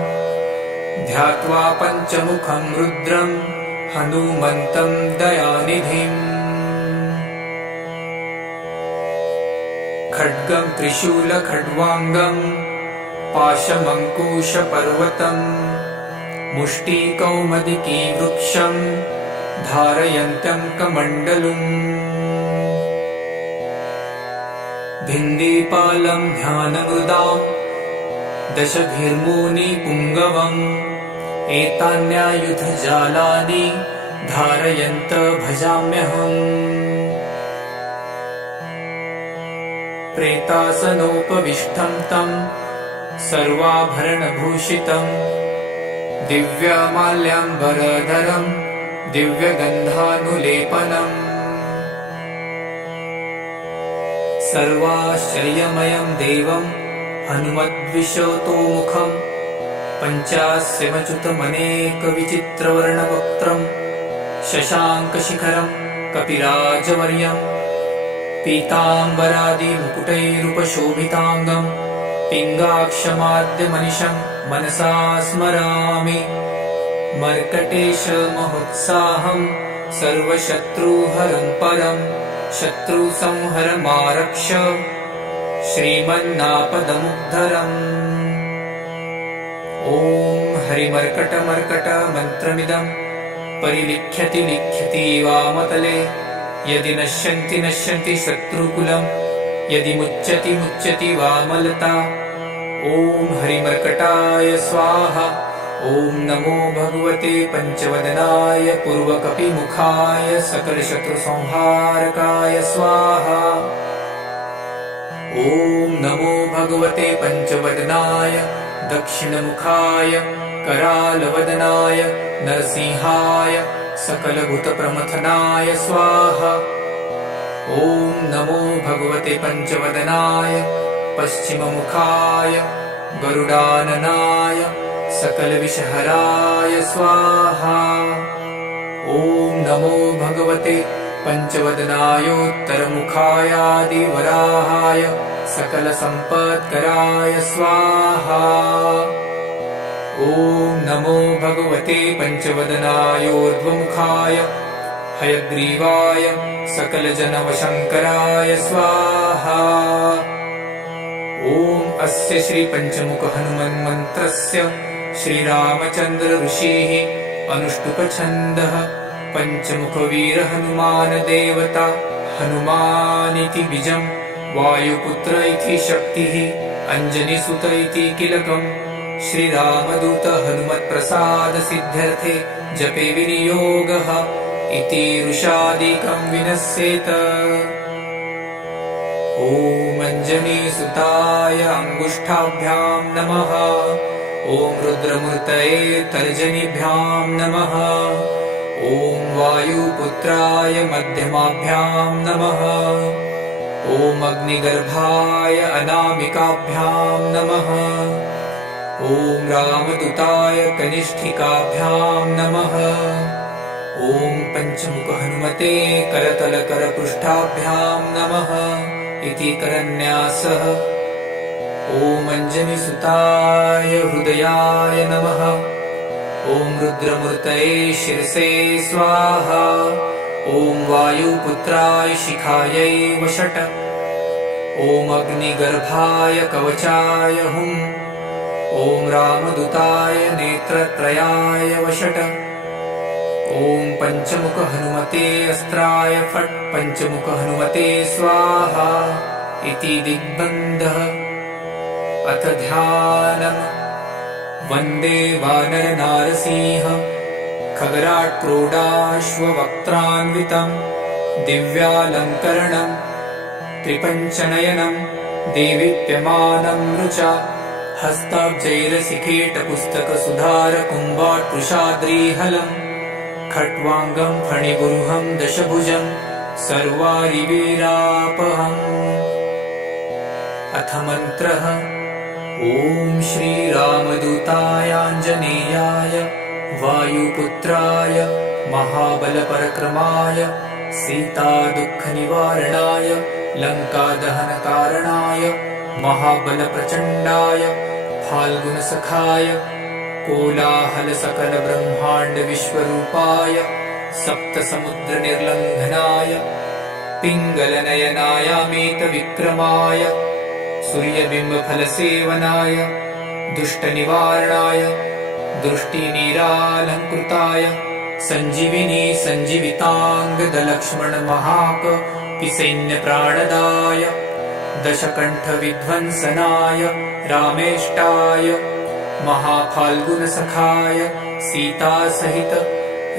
ध्यात्वा पञ्चमुखं रुद्रं हनुमन्तं दयानिधिम्। खड्गं त्रिशूलखड्वाङ्गं पाशमङ्कुशपर्वतं मुष्टिकौमदिकीवृक्षं धारयन्तं कमण्डलुम् भिन्दीपालं ध्यानमृदां दशभिर्मुनिपुङ्गवम् एतान्यायुधजालानि धारयन्त भजाम्यहम् प्रेतासनोपविष्टं तं सर्वाभरणभूषितं दिव्यमाल्याम्बरधरं दिव्यगन्धानुलेपनम् सर्वाश्चर्यमयं देवं हनुमद्विशतोमुखं पञ्चास्यमच्युतमनेकविचित्रवर्णवक्त्रं शशाङ्कशिखरं कपिराजवर्यं पीताम्बरादिमुकुटैरुपशोभिताङ्गं पिङ्गाक्षमाद्यमनिशं मनसा स्मरामि मर्कटेशमहोत्साहं सर्वशत्रुहरं परं शत्रुसंहरमारक्ष श्रीमन्नापदमुद्धरम् ॐ हरिमर्कटमर्कटमन्त्रमिदं परिलिख्यति लिख्यति वामतले यदि नश्यन्ति नश्यन्ति शत्रुकुलं यदि मुच्यति मुच्यति वामलता ॐ हरिमर्कटाय स्वाहा ॐ नमो भगवते पञ्चवदनाय पूर्वकपिमुखाय सकलशत्रुसंहारकाय स्वाहा ॐ नमो भगवते पञ्चवदनाय दक्षिणमुखाय करालवदनाय नरसिंहाय सकलभूतप्रमथनाय स्वाहा ॐ नमो भगवते पञ्चवदनाय पश्चिममुखाय गरुडाननाय सकलविषहराय स्वाहा ॐ नमो भगवते पञ्चवदनायोत्तरमुखायादिवराहाय सकलसम्पत्कराय स्वाहा ॐ नमो भगवते पञ्चवदनायोर्ध्वमुखाय हयग्रीवाय सकलजनवशङ्कराय स्वाहा ॐ अस्य श्रीपञ्चमुखहनुमन्मन्त्रस्य श्रीरामचन्द्र ऋषिः अनुष्टुपछन्दः पञ्चमुखवीरहनुमानदेवता हनुमानिति बीजं वायुपुत्र इति शक्तिः अञ्जनीसुत इति कीलकम् श्रीरामदूत हनुमत्प्रसादसिद्ध्यर्थे जपे विनियोगः इति ऋषादिकं विनश्येत ॐ अञ्जनीसुताय अङ्गुष्ठाभ्यां नमः ॐ रुद्रमूर्तये तर्जनीभ्यां नमः ॐ वायुपुत्राय मध्यमाभ्यां नमः ॐ अग्निगर्भाय अनामिकाभ्यां नमः ॐ रामदूताय कनिष्ठिकाभ्यां नमः ॐ पञ्चमुखहनुमते करतलकरपृष्ठाभ्यां नमः इति करन्यासः ॐ अञ्जनीसुताय हृदयाय नमः ॐ रुद्रमूर्तये शिरसे स्वाहा ॐ वायुपुत्राय शिखायै वषट् ॐ अग्निगर्भाय कवचाय हुम् ॐ रामदूताय नेत्रत्रयाय वषट् ॐ पञ्चमुखहनुमते अस्त्राय फट् पञ्चमुखहनुमते स्वाहा इति दिग्बन्धः अथ ध्यानम् वन्दे वानरनारसिंह खगराट्क्रोडाश्ववक्त्रान्वितं दिव्यालङ्करणं त्रिपञ्चनयनं देवीप्यमानं रुचा हस्ताब्जैरसिकेटपुस्तकसुधारकुम्भाट्पृषाद्रिहलं खट्वाङ्गं फणिगुरुहं दशभुजं सर्वारिवीरापहम् अथ मन्त्रः ॐ श्रीरामदूतायाञ्जनेयाय वायुपुत्राय महाबलपरक्रमाय सीतादुःखनिवारणाय लङ्कादहनकारणाय महाबलप्रचण्डाय फाल्गुनसखाय कोलाहलसकलब्रह्माण्डविश्वरूपाय सप्तसमुद्रनिर्लङ्घनाय पिङ्गलनयनायामेतविक्रमाय सूर्यबिम्बफलसेवनाय दुष्टनिवारणाय दृष्टिनिरालङ्कृताय सञ्जीविनी सञ्जीविताङ्गदलक्ष्मणमहाकपिसैन्यप्राणदाय दशकण्ठविध्वंसनाय रामेष्टाय महाफाल्गुनसखाय सीतासहित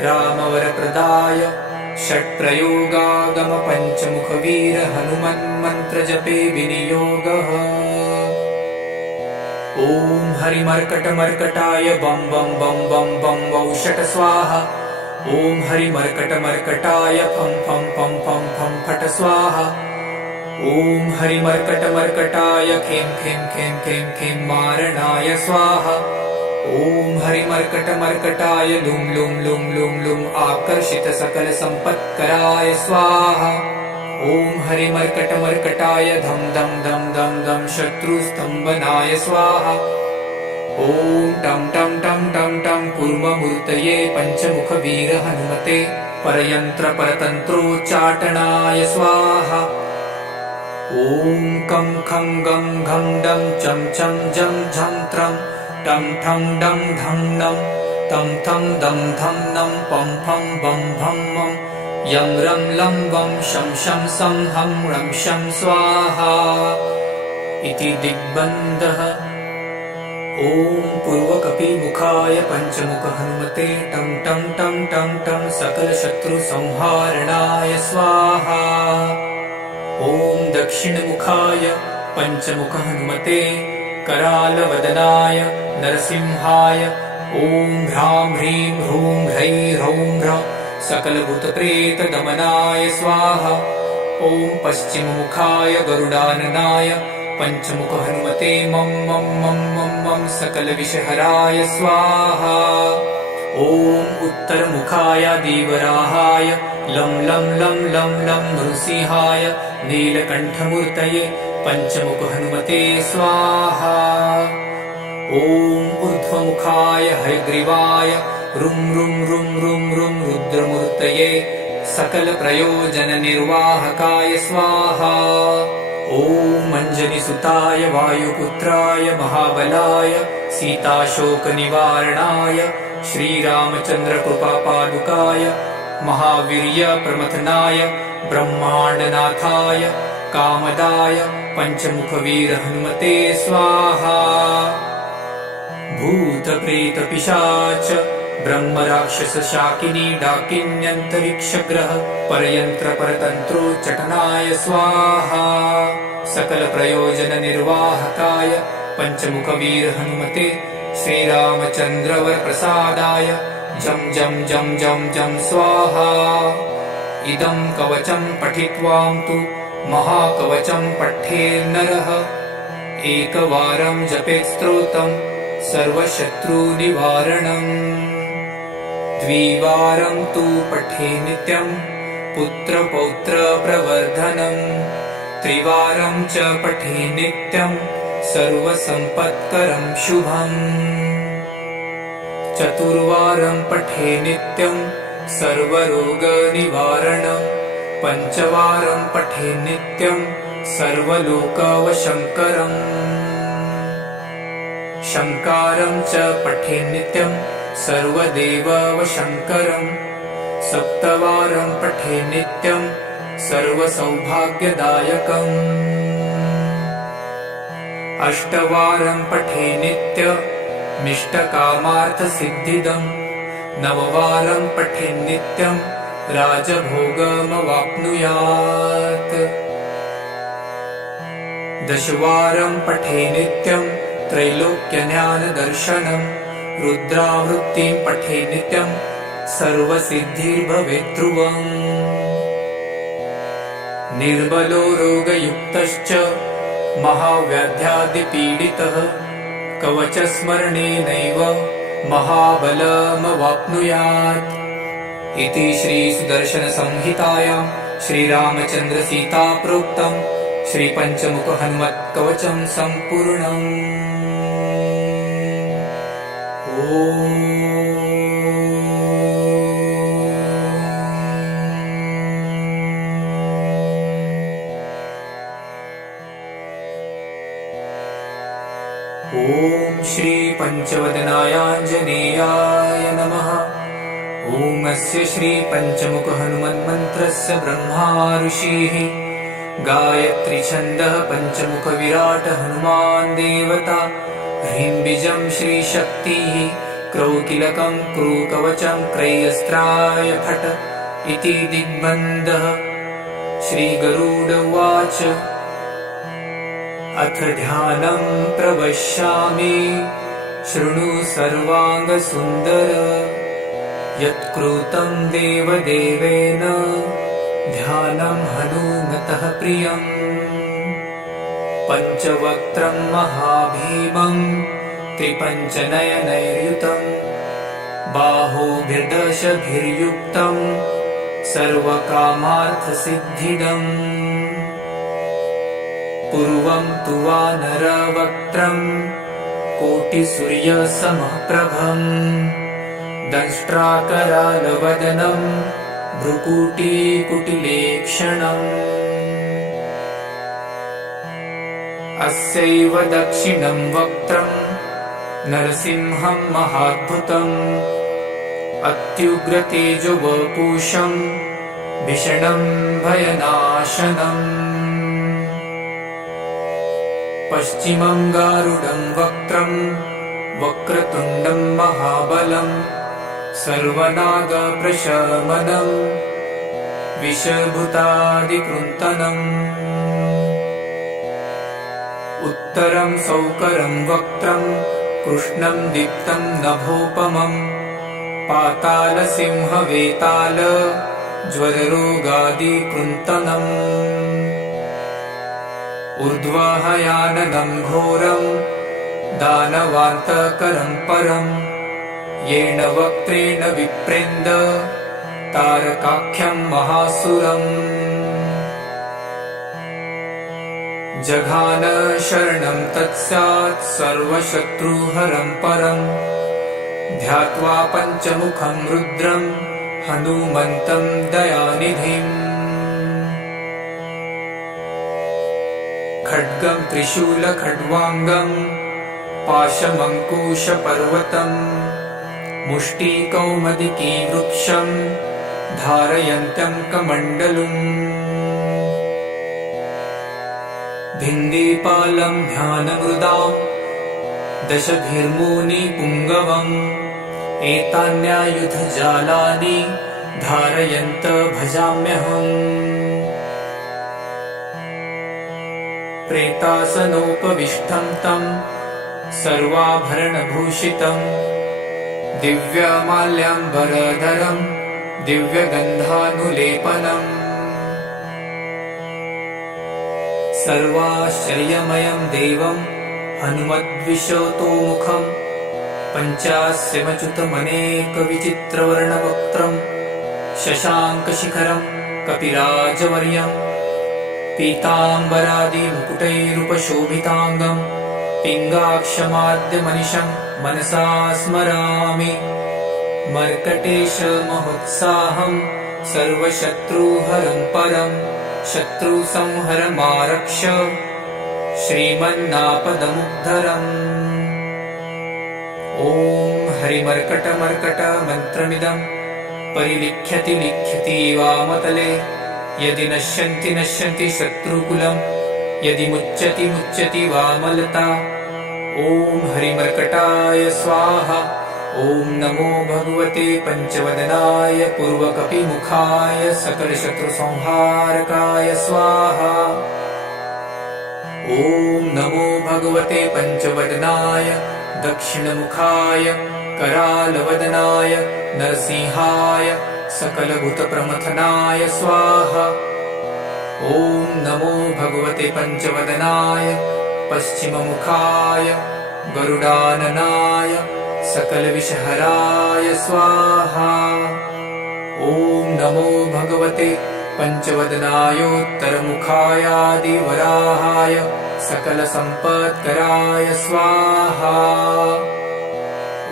रामवरप्रदाय षट्प्रयोगागमपञ्चमुखवीर हनुमन्मन्त्रजपे विनियोगः। ॐ हरिमर्कटमर्कटाय बं बं बं बं बं वौषट स्वाहा। ॐ हरिमर्कटमर्कटाय फं फं फं फं फं फट स्वाहा। ॐ हरिमर्कटमर्कटाय खें खें खें खें खें मारणाय स्वाहा। ॐ हरिमर्कटमर्कटाय लुं लुं लुं लुं लुं आकर्षितसकलसम्पत्कराय स्वाहा। ॐ हरिमर्कटमर्कटाय धं धं धं धं धं शत्रुस्तम्भनाय स्वाहा। ॐ टं टं टं टं टं कूर्ममूर्तये पञ्चमुखवीर हनुमते परयन्त्रपरतन्त्रोच्चाटनाय स्वाहा। ॐ कं खं गं घं डं चं चं जं झं त्रं टं ठं डं ढं नं तं थं दं धं नं पं फं बं भं मं यं रं लं वं शं शं सं हं रं शं स्वाहा इति दिग्बन्धः। ॐ पूर्वकपिमुखाय पञ्चमुख हनुमते टं टं टं टं टं सकलशत्रुसंहारणाय स्वाहा। ॐ दक्षिणमुखाय पञ्चमुख हनुमते करालवदनाय नरसिंहाय ॐ ह्रां ह्रीं ह्रूं ह्रैं ह्रौं ह्रः सकलभूतप्रेतदमनाय स्वाहा। ॐ पश्चिममुखाय गरुडाननाय पञ्चमुख हनुमते मं मं मं मं मं सकलविषहराय स्वाहा। ॐ उत्तरमुखाय देवराहाय लं लं लं लं लं नृसिंहाय नीलकण्ठमूर्तये पञ्चमुख हनुमते स्वाहा। ॐ ऊर्ध्वमुखाय हयग्रीवाय रुं रुं रुं रुं रुं रुद्रमूर्तये सकलप्रयोजननिर्वाहकाय स्वाहा। ॐ अञ्जनिसुताय वायुपुत्राय महाबलाय सीताशोकनिवारणाय श्रीरामचन्द्रकृपापादुकाय महावीर्यप्रमथनाय ब्रह्माण्डनाथाय कामदाय पञ्चमुखवीर हनुमते स्वाहा। भूतप्रेतपिशाच ब्रह्मराक्षसशाकिनी डाकिन्यन्तरिक्षग्रह परयन्त्रपरतन्त्रोच्चटनाय स्वाहा। सकलप्रयोजननिर्वाहकाय पञ्चमुखवीर हनुमते श्रीरामचन्द्रवरप्रसादाय जं जं जं जं जं स्वाहा। इदं कवचं पठित्वां तु महाकवचं पठेन्नरः एकवारं जपेत् स्तोत्रं सर्वशत्रुनिवारणम्। द्विवारं तु पठे नित्यं पुत्रपौत्रप्रवर्धनम्। त्रिवारं च पठे नित्यं सर्वसम्पत्करं शुभम्। चतुर्वारं पठे नित्यं सर्वरोगनिवारणम्। पञ्चवारं पठे नित्यं सर्वलोकवशङ्करम्। शङ्कारं च पठे नित्यं सर्वदेववशङ्करम्। सप्तवारं पठे नित्यं सर्वसौभाग्यदायकम्। अष्टवारं पठे नित्यमिष्टकामार्थसिद्धिदम्। नववारं पठे नित्यं राजभोगमवाप्नुयात्। दशवारं पठे नित्यं त्रैलोक्यज्ञानदर्शनम्। रुद्रावृत्तिं पठे नित्यं सर्वसिद्धिर्भवेत् ध्रुवम्। निर्बलो रोगयुक्तश्च महाव्याध्यादिपीडितः कवचस्मरणेनैव महाबलमवाप्नुयात् इति श्रीसुदर्शनसंहितायां श्रीरामचन्द्रसीताप्रोक्तं श्रीपञ्चमुखहनुमत्कवचं सम्पूर्णम्। ॐ श्री पंचवदनायाञ्जनेयाय नमः। ॐ अस्य श्री पंचमुख हनुमन्मन्त्रस्य ब्रह्मा ऋषिः गायत्री छन्दः पंचमुख विराट हनुमान् देवता। ह्रीं बीजं श्री शक्तिः क्रौकिलकं क्रूकवचं क्रयस्त्राय फट् इति दिग्बन्धः। श्री गरुड उवाच अथ ध्यानं प्रवक्ष्यामि शृणु सर्वाङ्गसुन्दर। यत्कृतं देवदेवेन ध्यानं हनुमतः प्रियम्। पञ्चवक्त्रं महाभीमं त्रिपञ्चनयनैर्युतं बाहुभिर्दशभिर्युक्तं सर्वकामार्थसिद्धिदम्। पूर्वं तु वानरवक्त्रं कोटिसूर्यसमप्रभम् दंष्ट्राकरालवदनं भ्रुकुटीकुटिलेक्षणम्। अस्यैव दक्षिणं वक्त्रं नरसिंहं महाद्भुतम् अत्युग्रतेजोवपुषं भीषणं भयनाशनम्। पश्चिमं गारुडं वक्त्रं वक्रतुण्डं महाबलं सर्वनागप्रशमनं विषभूतादिकृन्तनम्। उत्तरं सौकरं वक्त्रं कृष्णं दीप्तं नभोपमं पातालसिंहवेताल ज्वररोगादिकृन्तनम्। ऊर्ध्वहयाननं घोरं दानवान्तकरं परं येन वक्त्रेण विप्रेन्द तारकाख्यं महासुरम्। जघान शरणं तत्स्यात् सर्वशत्रुहरं परं ध्यात्वा पञ्चमुखं रुद्रं हनुमन्तं दयानिधिम्। खड्गं त्रिशूलखड्वाङ्गं पाशमङ्कुशपर्वतं मुष्टिकौमुदीवृक्षं धारयन्तं कमण्डलुम्। भिन्दीपालं ध्यानमृदां दशभिर्मुनिपुङ्गवम् एतान्यायुधजालानि धारयन्त भजाम्यहम्। प्रेतासनोपविष्टं तं सर्वाभरणभूषितं दिव्यमाल्याम्बरधरं दिव्यगन्धानुलेपनम्। सर्वाश्चर्यमयं देवं हनुमद्विशतोमुखं पञ्चास्यमच्युतमनेकविचित्रवर्णवक्त्रं शशाङ्कशिखरं कपिराजवर्यं पीताम्बरादिमुकुटैरुपशोभिताङ्गं पिङ्गाक्षमाद्यमनिशं मनसा स्मरामि। मर्कटेशमहोत्साहं सर्वशत्रुहरं परं शत्रुसंहरमारक्ष श्रीमन्नापदमुद्धरम्। ॐ हरिमर्कटमर्कटमन्त्रमिदं परिलिख्यति लिख्यति वामतले। यदि नश्यन्ति शत्रुकुलं यदि मुच्यति मुच्यति वामलता। ॐ हरिमर्कटाय स्वाहा। ॐ नमो भगवते पंचवदनाय पूर्वकपिमुखाय सकलशत्रुसंहारकाय स्वाहा। ॐ नमो भगवते पंचवदनाय दक्षिणमुखाय करालवदनाय नरसिंहाय सकलभूतप्रमथनाय स्वाहा। ॐ नमो भगवते पंचवदनाय पश्चिममुखाय गरुडाननाय सकलविषहराय स्वाहा। ॐ नमो भगवते पंचवदनायोत्तरमुखायादिवराहाय सकलसम्पत्कराय स्वाहा।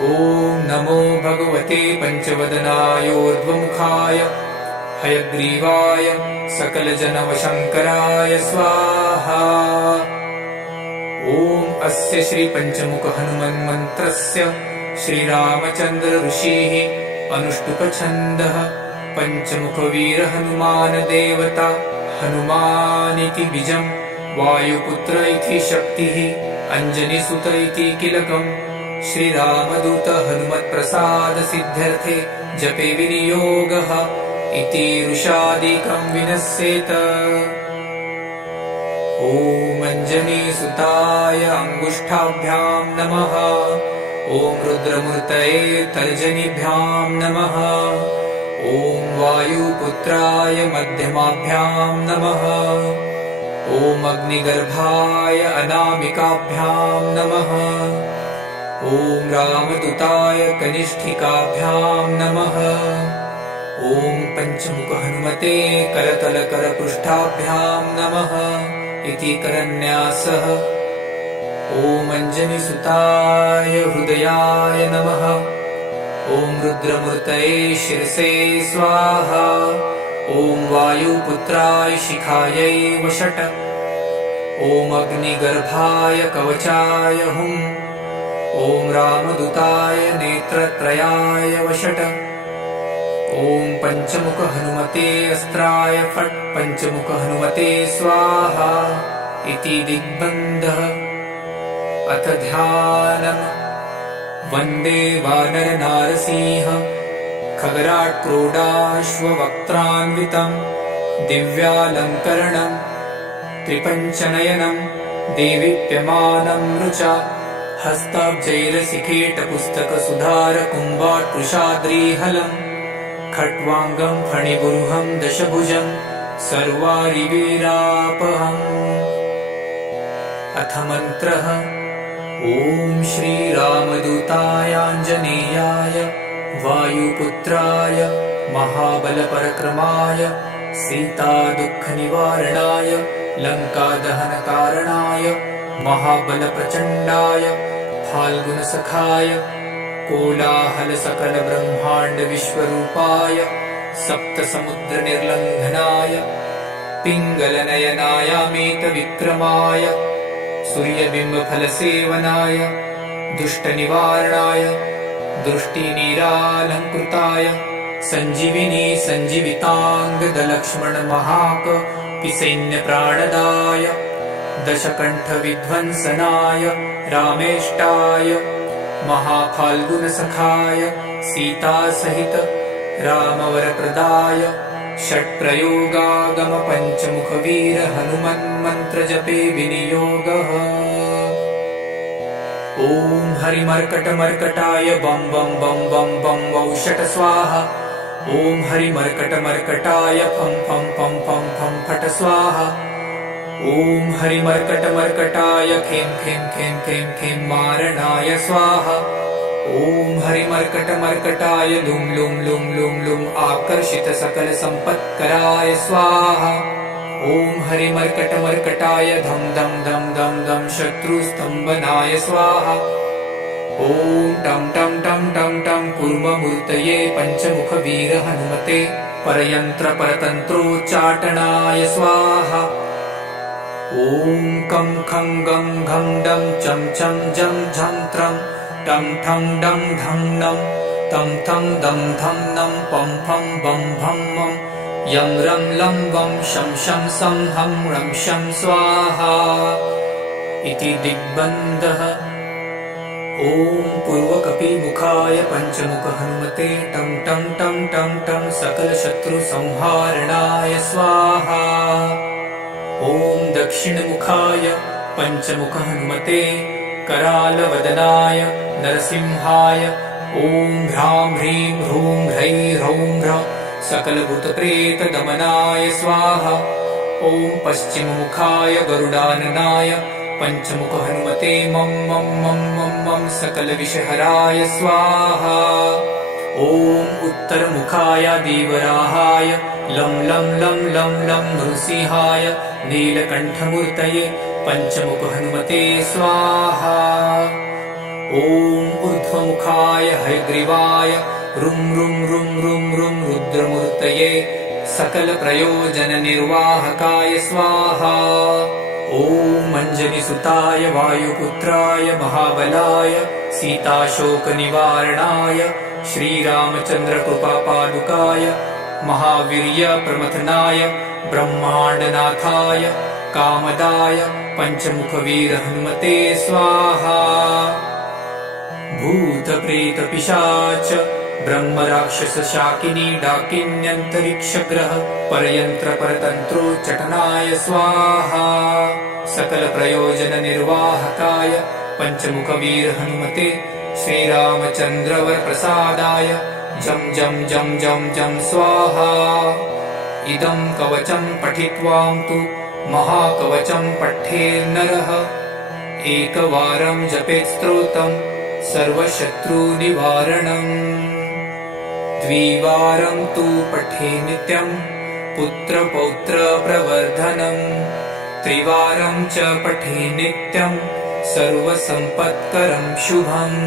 ॐ नमो भगवते पंचवदनायोर्ध्वमुखाय हयग्रीवाय सकलजनवशङ्कराय स्वाहा। ॐ अस्य श्री पंचमुख हनुमन् मन्त्रस्य श्रीरामचन्द्र ऋषिः अनुष्टुप्छन्दः पंचमुखवीर हनुमान देवता हनुमानिति बीजं वायुपुत्र इति शक्तिः अंजनीसुत इति कीलकम् श्रीरामदूत हनुमत्प्रसाद सिद्ध्यर्थे जपे विनियोगः इति ऋषादिकं विनश्येत। ॐ अंजनीसुताय अंगुष्ठाभ्यां नमः। ॐ रुद्रमूर्तये तर्जनीभ्यां नमः। ॐ वायुपुत्राय मध्यमाभ्यां नमः। ॐ अग्निगर्भाय अनामिकाभ्यां नमः। ॐ रामदूताय कनिष्ठिकाभ्यां नमः। ॐ पंचमुख हनुमते करतलकरपृष्ठाभ्यां नमः इति करन्यासः। ॐ अंजनीसुताय हृदयाय नमः। ॐ रुद्रमूर्तये शिरसे स्वाहा। ॐ वायुपुत्राय शिखायै वषट्। ॐ अग्निगर्भाय कवचाय हुम्। ॐ रामदूताय नेत्रत्रयाय वषट्। ॐ पंचमुख हनुमते अस्त्राय फट्। पंचमुख हनुमते स्वाहा इति दिग्बन्धः। अथ ध्यानम्। वन्दे वानरनारसिंह खगराट्क्रोडाश्ववक्त्रान्वितं दिव्यालङ्करणं त्रिपञ्चनयनं देवीप्यमानं रुचा हस्ताब्जैरसिकेटपुस्तकसुधारकुम्भाट्कृशाद्रिहलं खट्वाङ्गं फणिगुरुहं दशभुजं सर्वारिवीरापहम्। अथ मन्त्रः। ॐ श्रीरामदूतायाञ्जनेयाय वायुपुत्राय महाबलपरक्रमाय सीतादुःखनिवारणाय लङ्कादहनकारणाय महाबलप्रचण्डाय फाल्गुनसखाय कोलाहलसकलब्रह्माण्डविश्वरूपाय सप्तसमुद्रनिर्लङ्घनाय पिङ्गलनयनायामेतविक्रमाय सूर्यबिम्बफलसेवनाय दुष्टनिवारणाय दृष्टिनीरालङ्कृताय सञ्जीविनी सञ्जीविताङ्गदलक्ष्मणमहाकपिसैन्यप्राणदाय दशकण्ठविध्वंसनाय रामेष्टाय महाफाल्गुनसखाय सीतासहित रामवरप्रदाय षट्प्रयोगागम पंचमुखवीर हनुमन्मन्त्रजपे विनियोगः। ॐ हरिमर्कटमर्कटाय बं बं बं बं बं वौषट स्वाहा। ॐ हरिमर्कटमर्कटाय फं फं फं फं फं फट स्वाहा। ॐ हरिमर्कटमर्कटाय खें खें खें खें खें मारणाय स्वाहा। ॐ हरिमर्कटमर्कटाय लुं लुं लुं लुं लुं आकर्षितसकलसम्पत्कराय स्वाहा। ॐ हरिमर्कटमर्कटाय धं धं धं धं धं शत्रुस्तम्भनाय स्वाहा। ॐ टं टं टं टं टं कूर्ममूर्तये पंचमुखवीर हनुमते परयन्त्रपरतन्त्रोच्चाटनाय स्वाहा। ॐ कं खं गं घं डं चं चं जं झं त्रं टं ठं डं धं नं तं थं दं धं नं पं फं बं भं मं यं रं लं वं शं शं सं हं रं शं स्वाहा इति दिग्बन्धः। ॐ पूर्वकपिमुखाय पंचमुख हनुमते टं टं टं टं टं सकलशत्रुसंहारणाय स्वाहा। ॐ दक्षिणमुखाय पंचमुख हनुमते करालवदनाय नरसिंहाय ॐ ह्रां ह्रीं ह्रूं ह्रैं ह्रौं ह्रः सकलभूतप्रेतदमनाय स्वाहा। ॐ पश्चिममुखाय गरुडाननाय पंचमुख हनुमते मं मं मं मं मं सकलविषहराय स्वाहा। ॐ उत्तरमुखाय देवराहाय लं लं लं लं लं नृसिंहाय नीलकण्ठमूर्तये पंचमुख हनुमते स्वाहा। ॐ ऊर्ध्वमुखाय हयग्रीवाय रुं रुं रुं रुं रुं रुद्रमूर्तये सकलप्रयोजननिर्वाहकाय स्वाहा। ॐ ॐ अञ्जनिसुताय वायुपुत्राय महाबलाय सीताशोकनिवारणाय श्रीरामचन्द्रकृपापादुकाय महावीर्यप्रमथनाय ब्रह्माण्डनाथाय कामदाय पञ्चमुखवीर हनुमते स्वाहा। भूतप्रेतपिशाच ब्रह्मराक्षसशाकिनी डाकिन्यन्तरिक्षग्रह परयन्त्रपरतन्त्रोच्चाटनाय स्वाहा। सकलप्रयोजननिर्वाहकाय पञ्चमुखवीर हनुमते श्रीरामचन्द्रवरप्रसादाय जं जं जं जं जं स्वाहा। इदं कवचं पठित्वां तु महाकवचं पठेन्नरः एकवारं जपेत् स्तोत्रं सर्वशत्रुनिवारणम्। द्विवारं तु पठे नित्यं पुत्रपौत्रप्रवर्धनम्। त्रिवारं च पठे नित्यं सर्वसम्पत्करं शुभम्।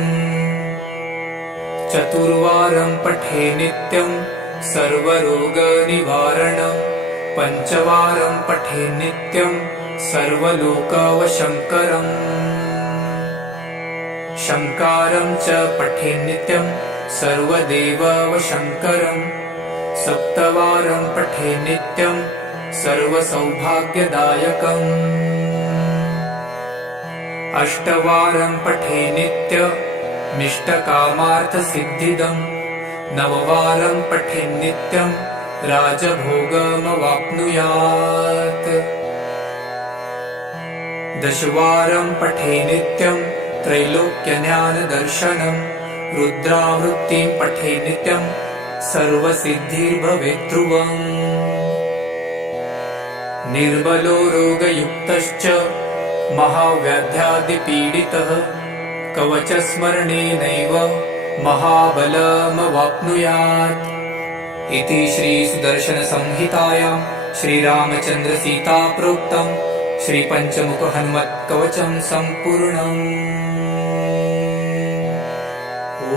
चतुर्वारं पठे नित्यं सर्वरोगनिवारणम्। पञ्चवारं पठे नित्यं सर्वलोकवशङ्करम्। शङ्कारं च पठे नित्यं सर्वदेववशङ्करम्। सप्तवारं पठे नित्यं सर्वसौभाग्यदायकम्। अष्टवारं पठे नित्यमिष्टकामार्थसिद्धिदम्। नववारं पठे नित्यं राजभोगमवाप्नुयात्। दशवारं पठे नित्यं त्रैलोक्यज्ञानदर्शनम्। रुद्रावृत्तिं पठे नित्यं सर्वसिद्धिर्भवेत् ध्रुवम्। निर्बलो रोगयुक्तश्च महाव्याध्यादिपीडितः कवचस्मरणेनैव महाबलमवाप्नुयात्। इति श्रीसुदर्शनसंहितायां श्रीरामचन्द्रसीता प्रोक्तं श्रीपञ्चमुखहनुमत्कवचं सम्पूर्णम्। ॐ